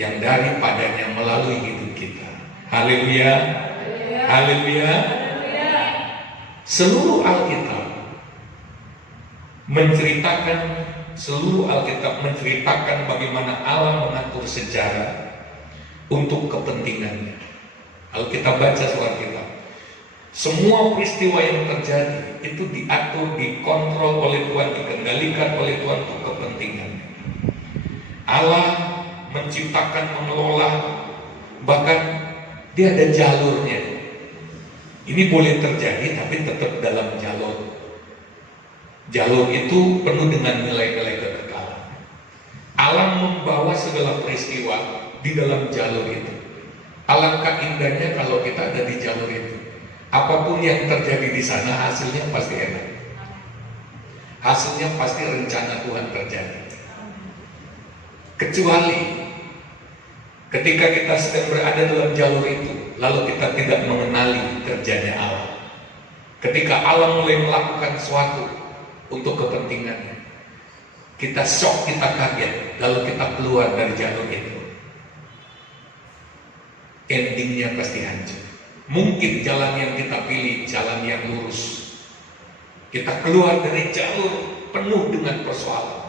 yang daripadanya melalui hidup kita. Haleluya. Haleluya. Seluruh Alkitab menceritakan bagaimana Allah mengatur sejarah untuk kepentingannya. Kalau kita baca surat Alkitab, semua peristiwa yang terjadi itu diatur, dikontrol oleh Tuhan, dikendalikan oleh Tuhan untuk kepentingannya. Allah menciptakan, mengelola, bahkan dia ada jalurnya. Ini boleh terjadi tapi tetap dalam jalur. Jalur itu penuh dengan nilai-nilai kekekalan. Allah membawa segala peristiwa di dalam jalur itu. Alangkah indahnya kalau kita ada di jalur itu. Apapun yang terjadi di sana hasilnya pasti enak. Hasilnya pasti rencana Tuhan terjadi. Kecuali ketika kita sedang berada dalam jalur itu, lalu kita tidak mengenali kerjanya Allah. Ketika Allah mulai melakukan sesuatu untuk kepentingannya, kita shock, kita kaget, lalu kita keluar dari jalur itu, endingnya pasti hancur. Mungkin jalan yang kita pilih jalan yang lurus, kita keluar dari jalur penuh dengan persoalan,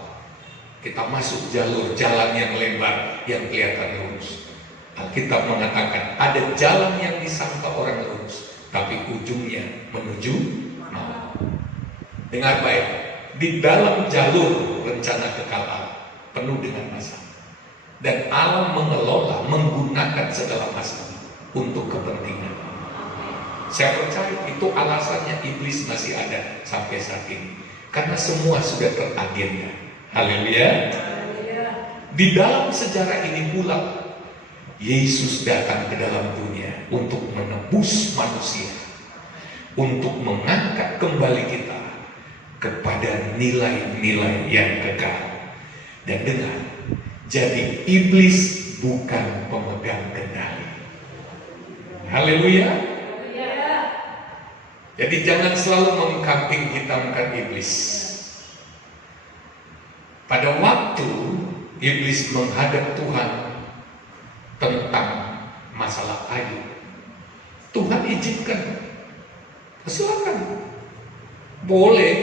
kita masuk jalur jalan yang lebar yang kelihatan lurus. Alkitab mengatakan ada jalan yang disangka orang lurus, tapi ujungnya menuju maut. Dengar baik, di dalam jalur rencana kekal Allah penuh dengan masalah, dan Allah mengelola, menggunakan segala masalah untuk kepentingan. Saya percaya itu alasannya iblis masih ada sampai saat ini, karena semua sudah teragenda. Haleluya. Di dalam sejarah ini pula Yesus datang ke dalam dunia untuk menebus manusia, untuk mengangkat kembali kita kepada nilai-nilai yang kekal. Dan dengar, jadi iblis bukan pemegang kendali. Haleluya. Jadi jangan selalu mengkambing hitamkan iblis. Pada waktu iblis menghadap Tuhan tentang masalah Ayub, Tuhan izinkan, silakan, boleh,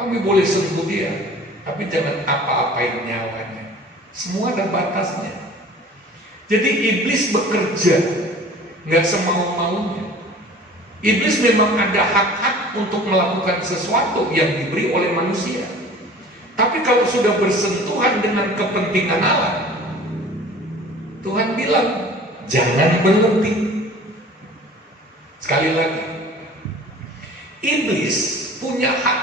kami boleh sentuh dia, tapi jangan apa-apain nyawanya. Semua ada batasnya. Jadi iblis bekerja nggak semau-maunya. Iblis memang ada hak-hak untuk melakukan sesuatu yang diberi oleh manusia. Tapi kalau sudah bersentuhan dengan kepentingan Allah, Tuhan bilang jangan berlebih. Sekali lagi, iblis punya hak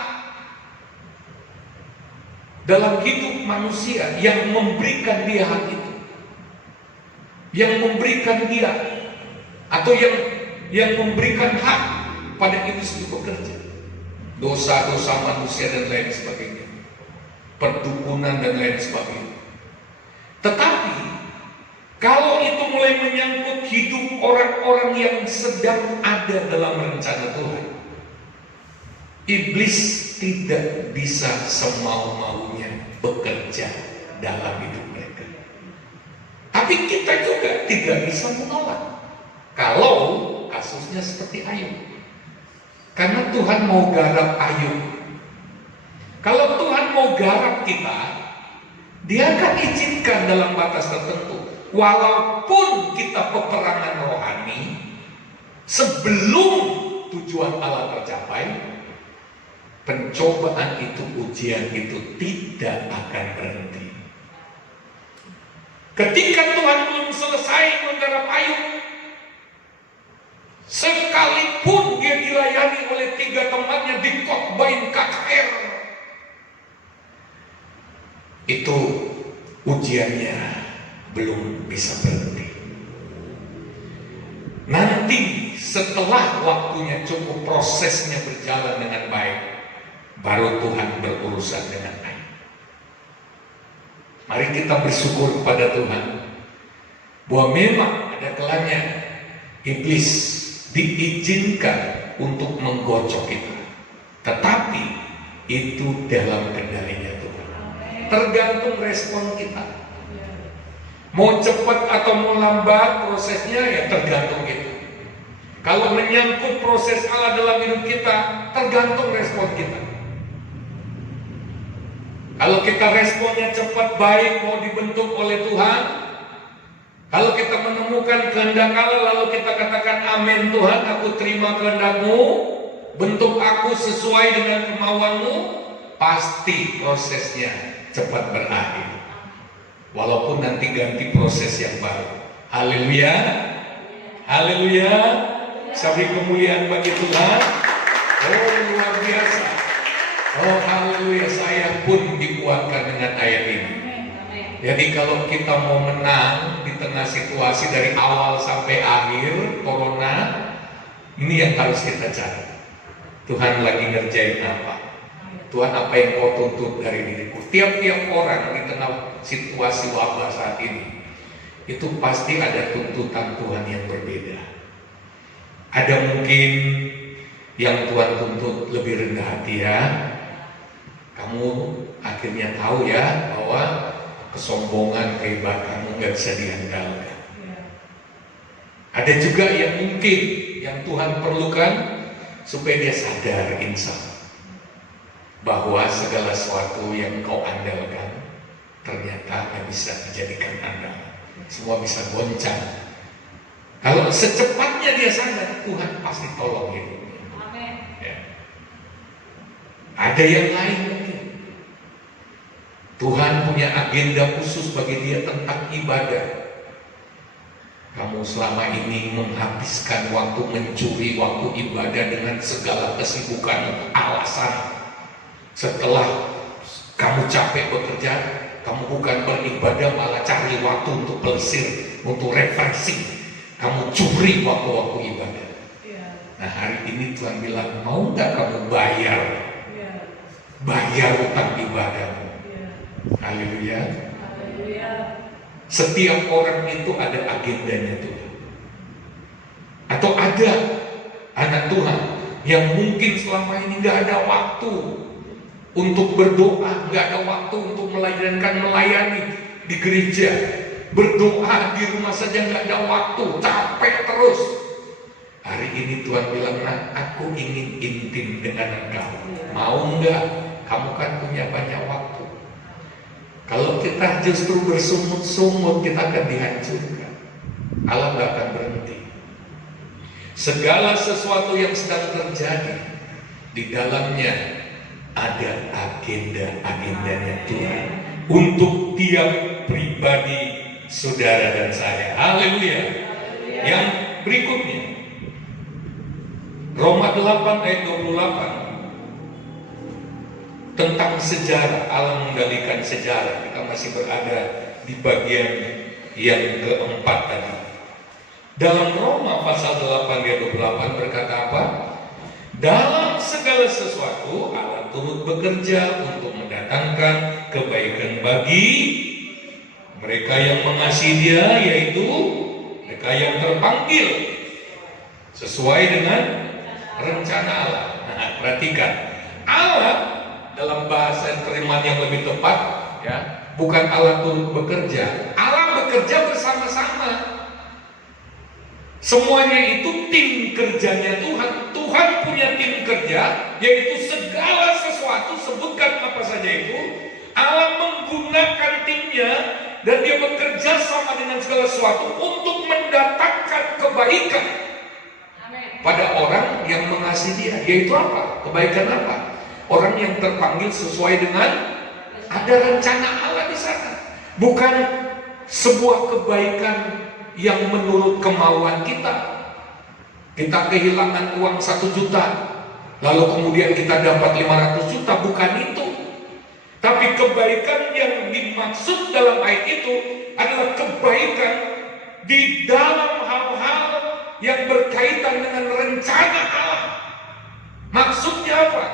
dalam hidup manusia yang memberikan dia hak itu, yang memberikan dia, atau yang memberikan hak pada iblis untuk bekerja. Dosa-dosa manusia dan lain sebagainya, perdukunan dan lain sebagainya. Tetapi kalau itu mulai menyangkut hidup orang-orang yang sedang ada dalam rencana Tuhan, iblis tidak bisa semau-maunya bekerja dalam hidup mereka. Tapi kita juga tidak bisa menolak kalau kasusnya seperti Ayub. Karena Tuhan mau garap Ayub. Kalau Tuhan mau garap kita, Dia akan izinkan dalam batas tertentu. Walaupun kita peperangan rohani, sebelum tujuan Allah tercapai, pencobaan itu, ujian itu tidak akan berhenti. Ketika Tuhan belum selesai menggarap Ayub, Sekalipun dia dilayani oleh 3 temannya di khotbahin KKR, itu ujiannya belum bisa berhenti. Nanti setelah waktunya cukup, prosesnya berjalan dengan baik, baru Tuhan berurusan dengan baik. Mari kita bersyukur kepada Tuhan bahwa memang ada kalanya iblis diizinkan untuk menggocok kita, tetapi itu dalam kendalinya Tuhan. Tergantung respon kita. Mau cepat atau mau lambat prosesnya, ya tergantung itu. Kalau menyangkut proses Allah dalam hidup kita, tergantung respon kita. Kalau kita responnya cepat, baik, mau dibentuk oleh Tuhan. Kalau kita menemukan kehendak Allah, lalu kita katakan amin Tuhan, aku terima kehendak-Mu, bentuk aku sesuai dengan kemauan-Mu, pasti prosesnya cepat berakhir. Walaupun nanti ganti proses yang baru. Haleluya. Haleluya. Sabri kemuliaan bagi Tuhan. Oh, luar biasa. Oh, haleluya. Saya pun dikuatkan dengan ayat ini. Jadi kalau kita mau menang di tengah situasi dari awal sampai akhir corona, ini yang harus kita cari. Tuhan lagi ngerjain apa? Tuhan, apa yang kau tuntut dari diriku? Tiap-tiap orang di tengah situasi wabah saat ini, itu pasti ada tuntutan Tuhan yang berbeda. Ada mungkin yang Tuhan tuntut lebih rendah hati, ya. Kamu akhirnya tahu ya bahwa kesombongan, kehebatanmu nggak bisa diandalkan. Ada juga yang mungkin yang Tuhan perlukan supaya dia sadar, insaf, bahwa segala sesuatu yang kau andalkan ternyata tidak bisa dijadikan andalan. Semua bisa goncang. Kalau secepatnya dia sadar, Tuhan pasti tolong hidupnya. Ya. Ada yang lain mungkin Tuhan punya agenda khusus bagi dia tentang ibadah. Kamu selama ini menghabiskan waktu mencuri waktu ibadah dengan segala kesibukan, alasan. Setelah kamu capek bekerja, kamu bukan beribadah, malah cari waktu untuk pelesir, untuk refreshing. Kamu curi waktu-waktu ibadah. Nah, hari ini Tuhan bilang, mau nggak kamu bayar? Bayar utang ibadahmu. Haleluya. Setiap orang itu ada agendanya Tuhan. Atau ada anak Tuhan yang mungkin selama ini nggak ada waktu untuk berdoa, nggak ada waktu untuk melayani di gereja, berdoa di rumah saja nggak ada waktu, capek terus. Hari ini Tuhan bilang, nah, aku ingin intim dengan engkau. Mau nggak? Kamu kan punya banyak waktu. Kalau kita justru bersungut-sungut, kita akan dihancurkan. Allah nggak akan berhenti. Segala sesuatu yang sedang terjadi, di dalamnya ada agenda-agendanya Tuhan untuk tiap pribadi saudara dan saya. Haleluya. Yang berikutnya, Roma 8 ayat 28, tentang sejarah. Allah mengendalikan sejarah. Kita masih berada di bagian yang keempat tadi. Dalam Roma pasal 8 ayat 28 berkata apa? Dalam segala sesuatu Allah turut bekerja untuk mendatangkan kebaikan bagi mereka yang mengasihi Dia, yaitu mereka yang terpanggil sesuai dengan rencana Allah. Nah, perhatikan, Allah dalam bahasa terjemahan yang lebih tepat, ya, bukan Allah turut bekerja, Allah bekerja bersama-sama. Semuanya itu tim kerjanya Tuhan. Tuhan punya tim kerja, yaitu segala sesuatu, sebutkan apa saja itu, Allah menggunakan timnya dan dia bekerja sama dengan segala sesuatu untuk mendatangkan kebaikan pada orang yang mengasihi Dia. Yaitu apa? Kebaikan apa? Orang yang terpanggil sesuai dengan ada rencana Allah di sana. Bukan sebuah kebaikan yang menurut kemauan kita. Kita kehilangan uang 1 juta, lalu kemudian kita dapat 500 juta, bukan itu. Tapi kebaikan yang dimaksud dalam ayat itu adalah kebaikan di dalam hal-hal yang berkaitan dengan rencana Allah. Maksudnya apa?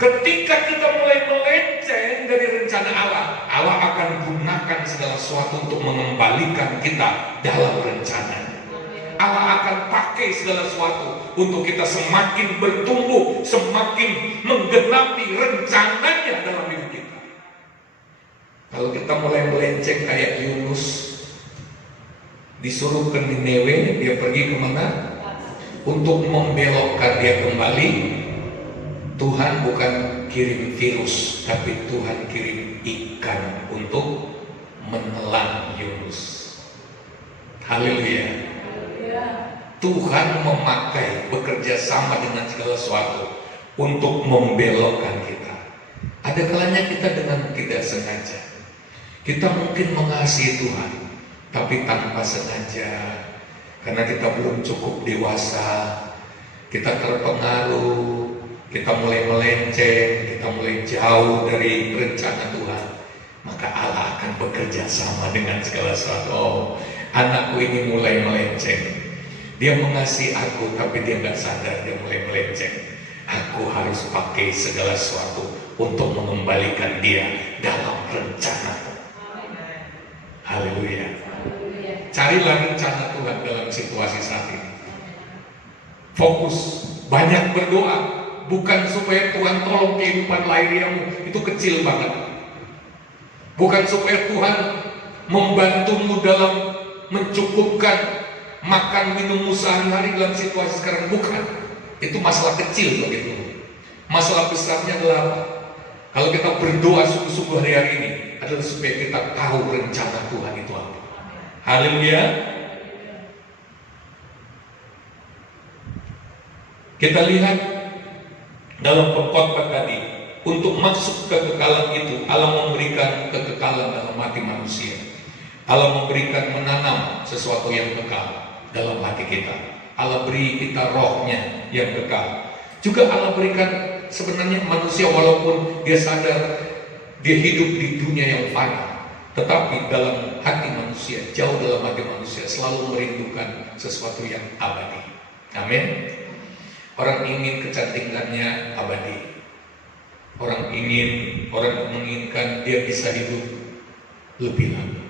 Ketika kita mulai melenceng dari rencana Allah, Allah akan gunakan segala sesuatu untuk mengembalikan kita dalam rencana. Allah akan pakai segala sesuatu untuk kita semakin bertumbuh, semakin menggenapi rencananya dalam hidup kita. Kalau kita mulai melenceng kayak Yunus, disuruh ke Niniwe, dia pergi kemana? Untuk membelokkan dia kembali. Tuhan bukan kirim virus, tapi Tuhan kirim ikan untuk menelan Yunus. Haleluya. Tuhan memakai, bekerja sama dengan segala sesuatu untuk membelokkan kita. Ada kalanya kita dengan tidak sengaja, kita mungkin mengasihi Tuhan, tapi tanpa sengaja, karena kita belum cukup dewasa, kita terpengaruh, kita mulai melenceng, kita mulai jauh dari rencana Tuhan, maka Allah akan bekerja sama dengan segala sesuatu. Oh, anakku ini mulai melenceng. Dia mengasihi aku, tapi dia nggak sadar dia mulai melenceng. Aku harus pakai segala sesuatu untuk mengembalikan dia dalam rencana. Haleluya. Carilah rencana Tuhan dalam situasi saat ini. Fokus, banyak berdoa. Bukan supaya Tuhan tolong kehidupan lahiriamu, itu kecil banget. Bukan supaya Tuhan membantumu dalam mencukupkan makan minummu sehari-hari dalam situasi sekarang, bukan. Itu masalah kecil begitu. Masalah besarnya adalah apa? Kalau kita berdoa sungguh-sungguh hari ini adalah supaya kita tahu rencana Tuhan itu apa. Haleluya. Kita lihat dalam pengkhotbah tadi, untuk masuk ke kekekalan itu, Allah memberikan kekekalan dalam hati manusia. Allah memberikan, menanam sesuatu yang kekal dalam hati kita. Allah beri kita rohnya yang kekal. Juga Allah berikan, sebenarnya manusia walaupun dia sadar dia hidup di dunia yang fana, tetapi dalam hati manusia, jauh dalam hati manusia selalu merindukan sesuatu yang abadi. Amin. Orang ingin kecantikannya abadi. Orang menginginkan dia bisa hidup lebih lama.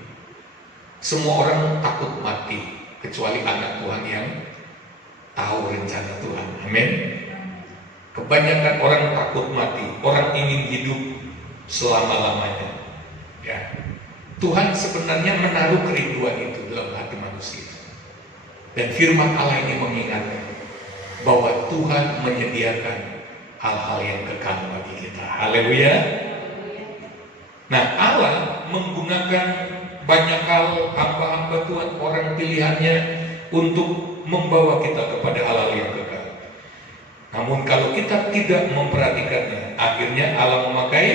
Semua orang takut mati kecuali anak Tuhan yang tahu rencana Tuhan. Amin. Kebanyakan orang takut mati, orang ingin hidup selama-lamanya. Ya. Tuhan sebenarnya menaruh kerinduan itu dalam hati manusia. Dan firman Allah ini mengingatkan bahwa Tuhan menyediakan hal-hal yang kekal bagi kita. Haleluya. Nah, Allah menggunakan banyak hal, hamba-hamba Tuhan, orang pilihannya untuk membawa kita kepada hal-hal yang kekal. Namun kalau kita tidak memperhatikannya, akhirnya Allah memakai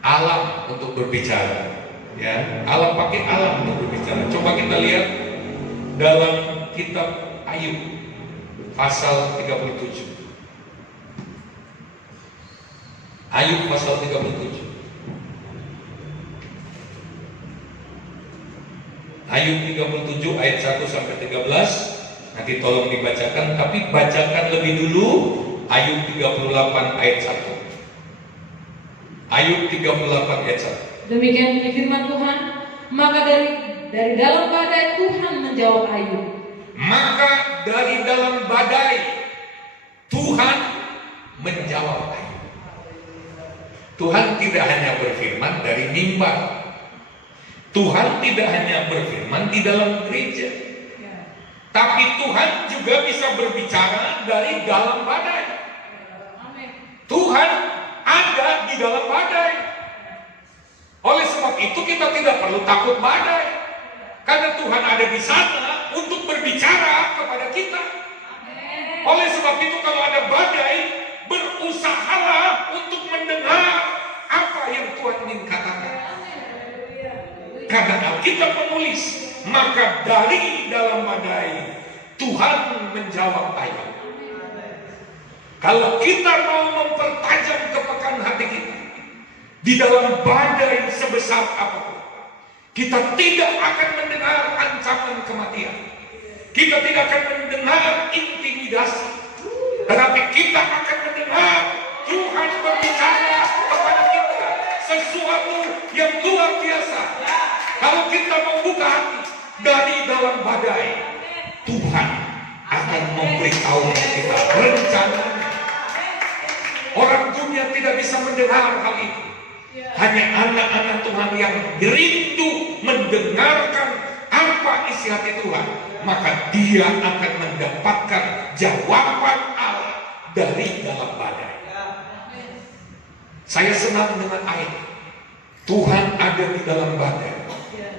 alam untuk berbicara. Ya, Allah pakai alam untuk berbicara. Coba kita lihat dalam kitab Ayub pasal 37. Ayub pasal 37. Ayub 37 ayat 1 sampai 13. Nanti tolong dibacakan, tapi bacakan lebih dulu Ayub 38 ayat 1. Ayub 38 ayat 1. Demikian firman Tuhan, maka dari dalam badai Tuhan menjawab Ayub. Maka dari dalam badai Tuhan menjawab Ayub. Tuhan tidak hanya berfirman dari mimbar. Tuhan tidak hanya berfirman di dalam gereja, tapi Tuhan juga bisa berbicara dari dalam badai. Tuhan ada di dalam badai. Oleh sebab itu kita tidak perlu takut badai, karena Tuhan ada di sana untuk berbicara kepada kita. Oleh sebab itu kalau ada badai, berusahalah untuk mendengar apa yang Tuhan ingin katakan. Karena Alkitab menulis, maka dari dalam badai Tuhan menjawab Ayub. Kalau kita mau mempertajam kepekaan hati kita di dalam badai sebesar apapun, kita tidak akan mendengar ancaman kematian, kita tidak akan mendengar intimidasi, tetapi kita akan mendengar Tuhan berbicara kepada kita sesuatu yang luar biasa. Kalau kita membuka hati dari dalam badai, Tuhan akan memberitahu kita rencana. Orang dunia tidak bisa mendengar hal itu. Hanya anak-anak Tuhan yang rindu mendengarkan apa isi hati Tuhan, maka dia akan mendapatkan jawaban Allah dari dalam badai. Saya senang dengan ayat Tuhan ada di dalam badai,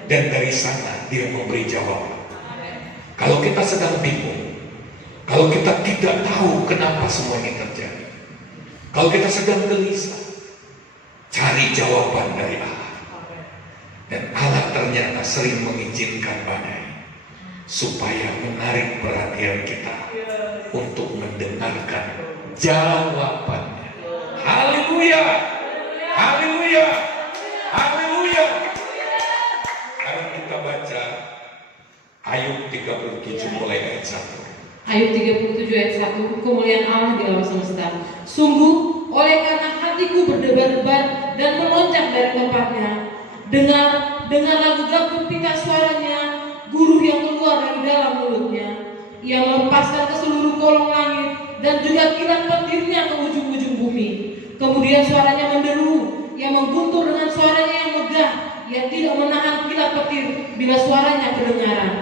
dan dari sana dia memberi jawaban. Kalau kita sedang bingung, kalau kita tidak tahu kenapa semua ini terjadi, kalau kita sedang gelisah, cari jawaban dari Allah. Dan Allah ternyata sering mengizinkan badai supaya menarik perhatian kita untuk mendengarkan jawabannya. Haleluya, haleluya, haleluya. Sekarang kita baca Ayub 37 mulai ayat 1. Ayub 37 ayat 1, kemuliaan Allah di alam semesta. Sungguh, oleh karena hatiku berdebar-debar dan melonjak dari tempatnya, dengar lagu gambus pita suaranya, guru yang keluar dari dalam mulutnya. Ia melepaskan ke seluruh kolong langit dan juga kilat petirnya ke ujung-ujung bumi. Kemudian suaranya menderu, ia mengguntur dengan suaranya yang megah, ia tidak menahan kilat petir bila suaranya kedengaran.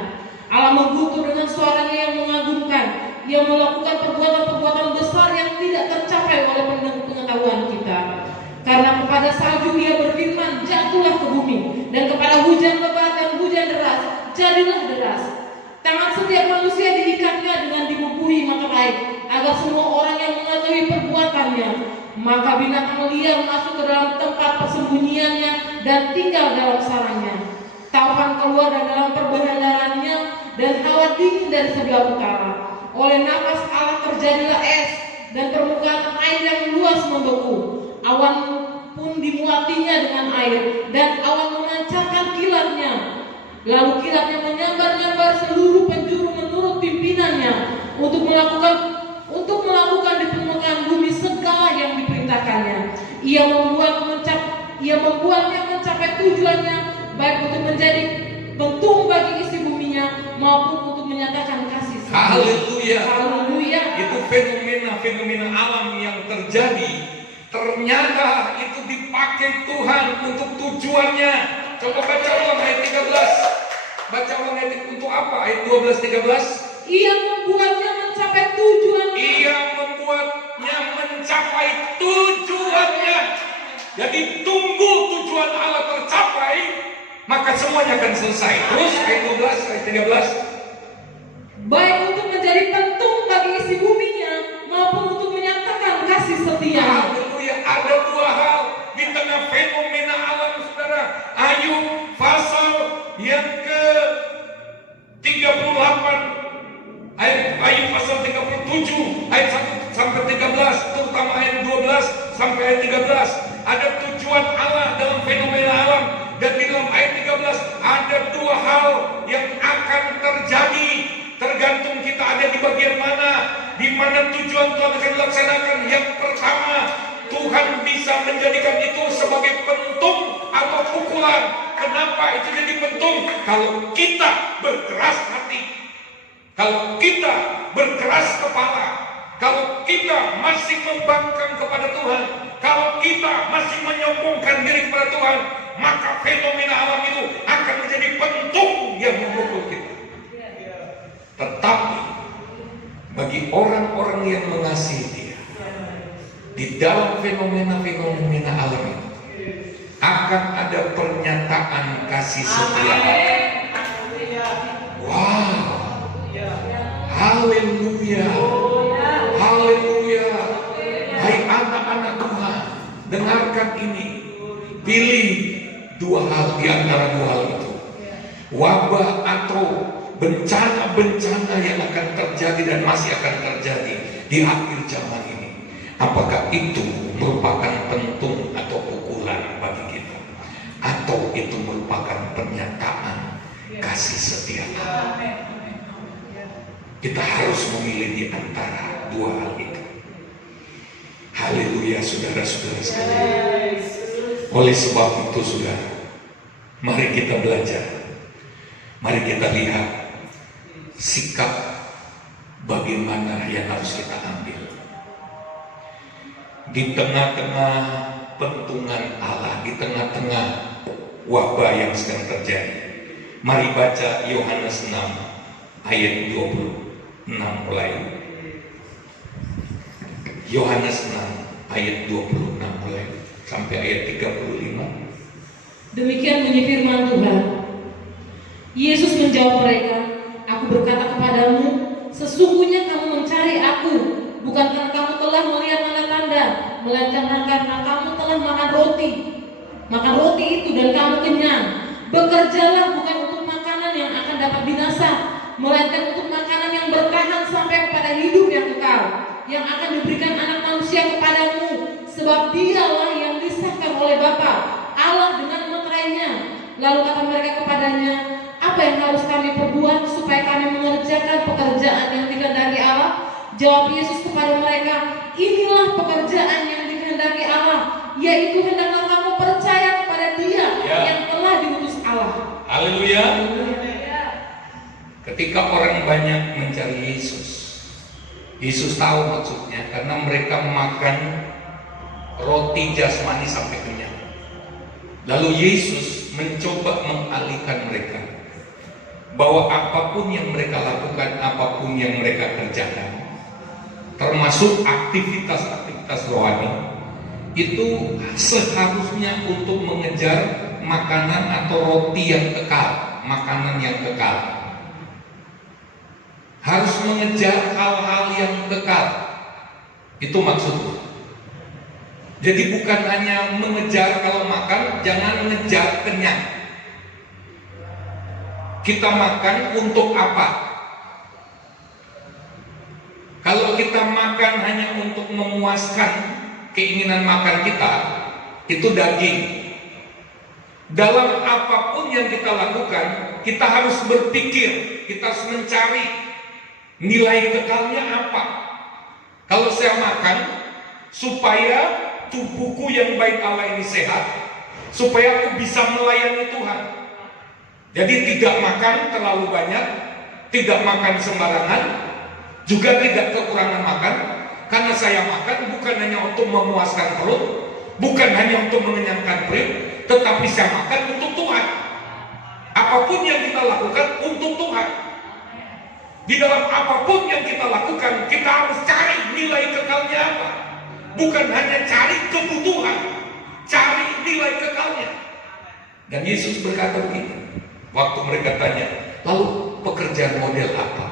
Allah mengguntur dengan suaranya yang mengagumkan. Ia melakukan perbuatan-perbuatan besar yang tidak tercapai oleh pengetahuan kita. Karena kepada salju ia berfirman, jatuhlah ke bumi, dan kepada hujan lebat dan hujan deras, jadilah deras. Tangan setiap manusia diikatnya dengan dibubuhi mata air, agar semua orang yang mengetahui perbuatannya. Maka binatang liar masuk ke dalam tempat persembunyiannya dan tinggal dalam sarangnya. Tauhan keluar dari dalam perbendaharanya, dan hawa dingin dari sebelah utara. Oleh nafas Allah terjadilah es, dan permukaan air yang luas membeku. Awan pun dimuatinya dengan air, dan awan memancarkan kilatnya. Lalu kilatnya menyambar-nyambar seluruh penjuru menurut pimpinannya untuk melakukan di permukaan bumi segala yang diperintahkannya. Ia membuatnya mencapai tujuannya, baik untuk menjadi bentung bagi isi buminya maupun untuk menyatakan kasih. Haleluya. Haleluya. Itu fenomena alam yang terjadi, ternyata itu dipakai Tuhan untuk tujuannya. Coba baca ulang ayat 13. Baca ulang ayat untuk apa? Ayat 12, 13. Ia membuatnya mencapai tujuannya. Ia membuatnya mencapai tujuannya. Jadi tunggu tujuan Allah tercapai, maka semuanya akan selesai. Terus ayat 12, ayat 13. Baik untuk menjadi pentung bagi isi buminya maupun untuk menyatakan kasih setia. Haleluya. Ada dua hal di tengah fenomena alam, saudara. Ayub pasal yang ke 38, Ayub pasal 37 ayat 1 sampai 13, terutama ayat 12 sampai ayat 13. Ada tujuan Allah dalam fenomena alam. Dan di dalam ayat 13 ada dua hal yang akan terjadi, tergantung kita ada di bagian mana, di mana tujuan Tuhan akan dilaksanakan. Yang pertama, Tuhan bisa menjadikan itu sebagai pentung atau pukulan. Kenapa itu jadi pentung? Kalau kita berkeras hati, kalau kita berkeras kepala, kalau kita masih membangkang kepada Tuhan, kalau kita masih menyombongkan diri kepada Tuhan, maka fenomena alam itu akan menjadi pentung yang memukul kita. Tetapi bagi orang-orang yang mengasihi Dia, di dalam fenomena alam itu akan ada pernyataan kasih setia. Wow, haleluya, haleluya. Hai anak-anak Tuhan, dengarkan ini. Pilih dua hal di antara dua hal itu. Wabah atau bencana-bencana yang akan terjadi dan masih akan terjadi di akhir zaman ini. Apakah itu merupakan pentung atau pukulan bagi kita, atau itu merupakan pernyataan kasih setia Allah? Kita harus memilih di antara dua hal itu. Haleluya, saudara-saudara sekalian. Oleh sebab itu, saudara, mari kita belajar. Mari kita lihat sikap bagaimana yang harus kita ambil di tengah-tengah pentungan Allah, di tengah-tengah wabah yang sedang terjadi. Mari baca Yohanes 6 ayat 26 mulai. Yohanes 6 ayat 26 mulai sampai ayat 35. Demikian bunyi firman Tuhan. Yesus menjawab mereka, "Aku berkata kepadamu, sesungguhnya kamu mencari aku, bukan karena kamu telah melihat tanda-tanda, melainkan karena kamu telah makan roti. Makan roti itu dan kamu kenyang. Bekerjalah bukan untuk makanan yang akan dapat binasa, melainkan untuk makanan yang bertahan sampai kepada hidup yang kekal, yang akan diberikan Anak Manusia kepadamu, sebab Dialah yang disahkan oleh Bapa Allah dengan meterainya." Lalu kata mereka kepadanya, "Apa yang harus kami perbuat supaya kami mengerjakan pekerjaan yang dikehendaki Allah?" Jawab Yesus kepada mereka, "Inilah pekerjaan yang dikehendaki Allah, yaitu hendaklah kamu percaya kepada Dia yang telah diutus Allah." Haleluya. Ketika orang banyak mencari Yesus, Yesus tahu maksudnya, karena mereka makan roti jasmani sampai kenyang. Lalu Yesus mencoba mengalihkan mereka bahwa apapun yang mereka lakukan, apapun yang mereka kerjakan, termasuk aktivitas-aktivitas rohani, itu seharusnya untuk mengejar makanan atau roti yang kekal, makanan yang kekal. Harus mengejar hal-hal yang kekal. Itu maksudnya. Jadi bukan hanya mengejar kalau makan, jangan mengejar kenyang. Kita makan untuk apa? Kalau kita makan hanya untuk memuaskan keinginan makan kita, itu daging. Dalam apapun yang kita lakukan, kita harus berpikir, kita harus mencari nilai kekalnya apa. Kalau saya makan supaya tubuhku yang baik Allah ini sehat, supaya aku bisa melayani Tuhan. Jadi tidak makan terlalu banyak, tidak makan sembarangan, juga tidak kekurangan makan. Karena saya makan bukan hanya untuk memuaskan perut, bukan hanya untuk mengenyangkan perut, tetapi saya makan untuk Tuhan. Apapun yang kita lakukan untuk Tuhan. Di dalam apapun yang kita lakukan, kita harus cari nilai kekalnya apa. Bukan hanya cari kebutuhan, cari nilai kekalnya. Dan Yesus berkata begini, waktu mereka tanya, "Lalu pekerjaan model apa?"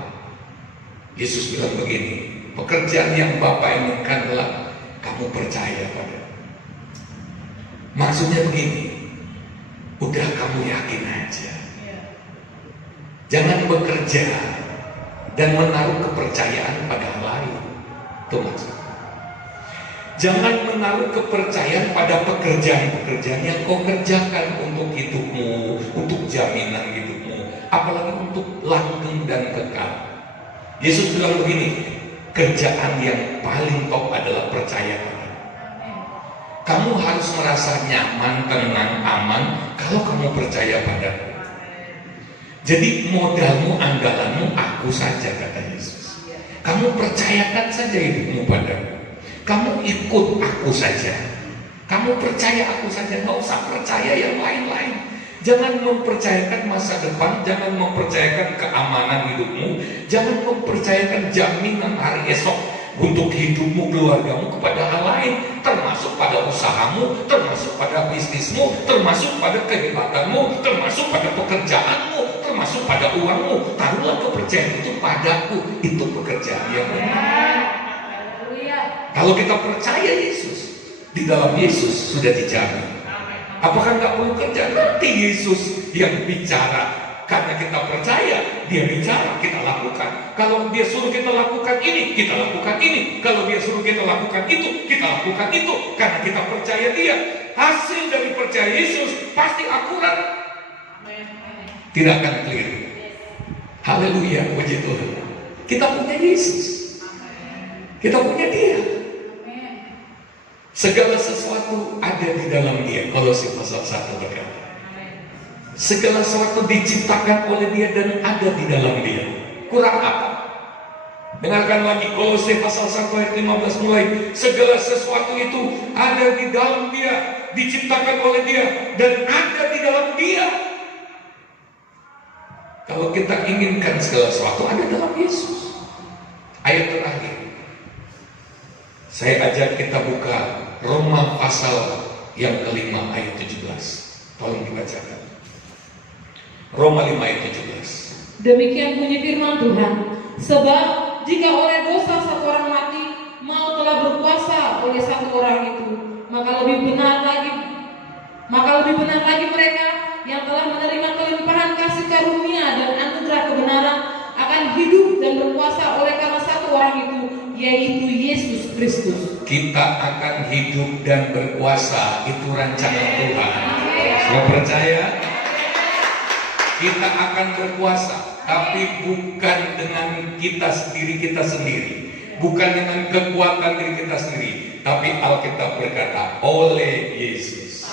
Yesus bilang begini, "Pekerjaan yang Bapa inginkan adalah kamu percaya pada." Maksudnya begini, udah kamu yakin aja. Jangan bekerja dan menaruh kepercayaan pada hal lain. Itu maksudnya. Jangan menaruh kepercayaan pada pekerjaan-pekerjaan yang kau kerjakan untuk hidupmu, untuk jaminan hidupmu, apalagi untuk langgeng dan kekal. Yesus bilang begini, kerjaan yang paling top adalah percaya pada. Kamu harus merasa nyaman, tenang, aman kalau kamu percaya padaku. Jadi modalmu, andalanmu aku saja, kata Yesus. Kamu percayakan saja hidupmu padaku. Kamu ikut aku saja. Kamu percaya aku saja, nggak usah percaya yang lain-lain. Jangan mempercayakan masa depan, jangan mempercayakan keamanan hidupmu, jangan mempercayakan jaminan hari esok untuk hidupmu, keluargamu kepada hal lain, termasuk pada usahamu, termasuk pada bisnismu, termasuk pada kehebatanmu, termasuk pada pekerjaanmu, termasuk pada uangmu. Taruhlah kepercayaan itu padaku, itu pekerjaan yang benar. Kalau kita percaya Yesus, di dalam Yesus sudah dijamin. Apakah nggak perlu kerja? Nanti Yesus yang bicara. Karena kita percaya, dia bicara, kita lakukan. Kalau dia suruh kita lakukan ini, kita lakukan ini. Kalau dia suruh kita lakukan itu, kita lakukan itu. Karena kita percaya dia. Hasil dari percaya Yesus pasti akurat. Tidak akan keliru. Haleluya, puji Tuhan. Kita punya Yesus. Kita punya dia. Segala sesuatu ada di dalam dia. Kolose pasal 1 berkata. Segala sesuatu diciptakan oleh dia dan ada di dalam dia. Kurang apa? Dengarkan lagi Kolose pasal 1 ayat 15 mulai. Segala sesuatu itu ada di dalam dia, diciptakan oleh dia dan ada di dalam dia. Kalau kita inginkan segala sesuatu ada dalam Yesus. Ayat terakhir, saya ajak kita buka Roma pasal yang kelima ayat 17. Tolong dibacakan. Roma 5 ayat 17. Demikian bunyi firman Tuhan. Sebab jika oleh dosa satu orang mati, maut telah berkuasa oleh satu orang itu, maka lebih benar lagi mereka yang telah menerima kelimpahan kasih karunia dan anugerah kebenaran akan hidup dan berkuasa oleh karena satu orang itu, yaitu Yesus Kristus. Kita akan hidup dan berkuasa, itu rancangan Tuhan. Saya percaya kita akan berkuasa, tapi bukan dengan kita sendiri, bukan dengan kekuatan diri kita sendiri, tapi Alkitab berkata oleh Yesus.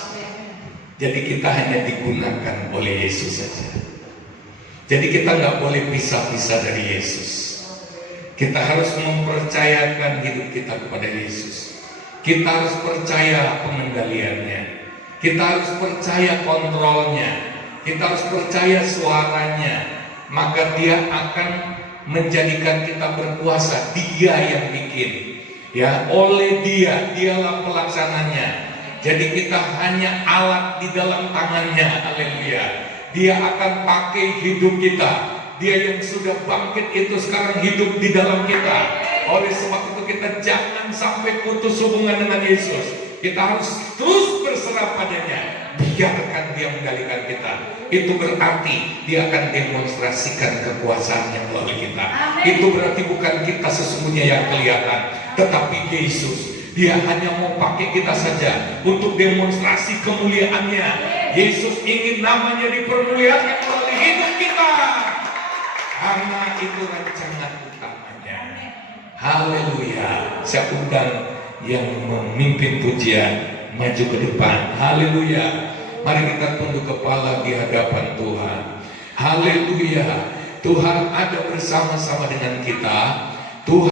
Jadi kita hanya digunakan oleh Yesus saja. Jadi kita nggak boleh pisah-pisah dari Yesus. Kita harus mempercayakan hidup kita kepada Yesus. Kita harus percaya pengendaliannya. Kita harus percaya kontrolnya. Kita harus percaya suaranya. Maka dia akan menjadikan kita berkuasa. Dia yang bikin, ya, oleh dia, dialah pelaksananya. Jadi kita hanya alat di dalam tangannya. Haleluya. Dia akan pakai hidup kita. Dia yang sudah bangkit itu sekarang hidup di dalam kita. Oleh sebab itu kita jangan sampai putus hubungan dengan Yesus. Kita harus terus berserah padanya. Biarkan dia mengendalikan kita. Itu berarti dia akan demonstrasikan kekuasaannya melalui kita. Itu berarti bukan kita sesungguhnya yang kelihatan, tetapi Yesus. Dia hanya mau pakai kita saja untuk demonstrasi kemuliaannya. Yesus ingin namanya dipermuliakan melalui hidup kita, karena itu rancangan utamanya. Haleluya. Saya undang yang memimpin pujian maju ke depan. Haleluya. Mari kita tunduk kepala di hadapan Tuhan. Haleluya. Tuhan ada bersama-sama dengan kita. Tuhan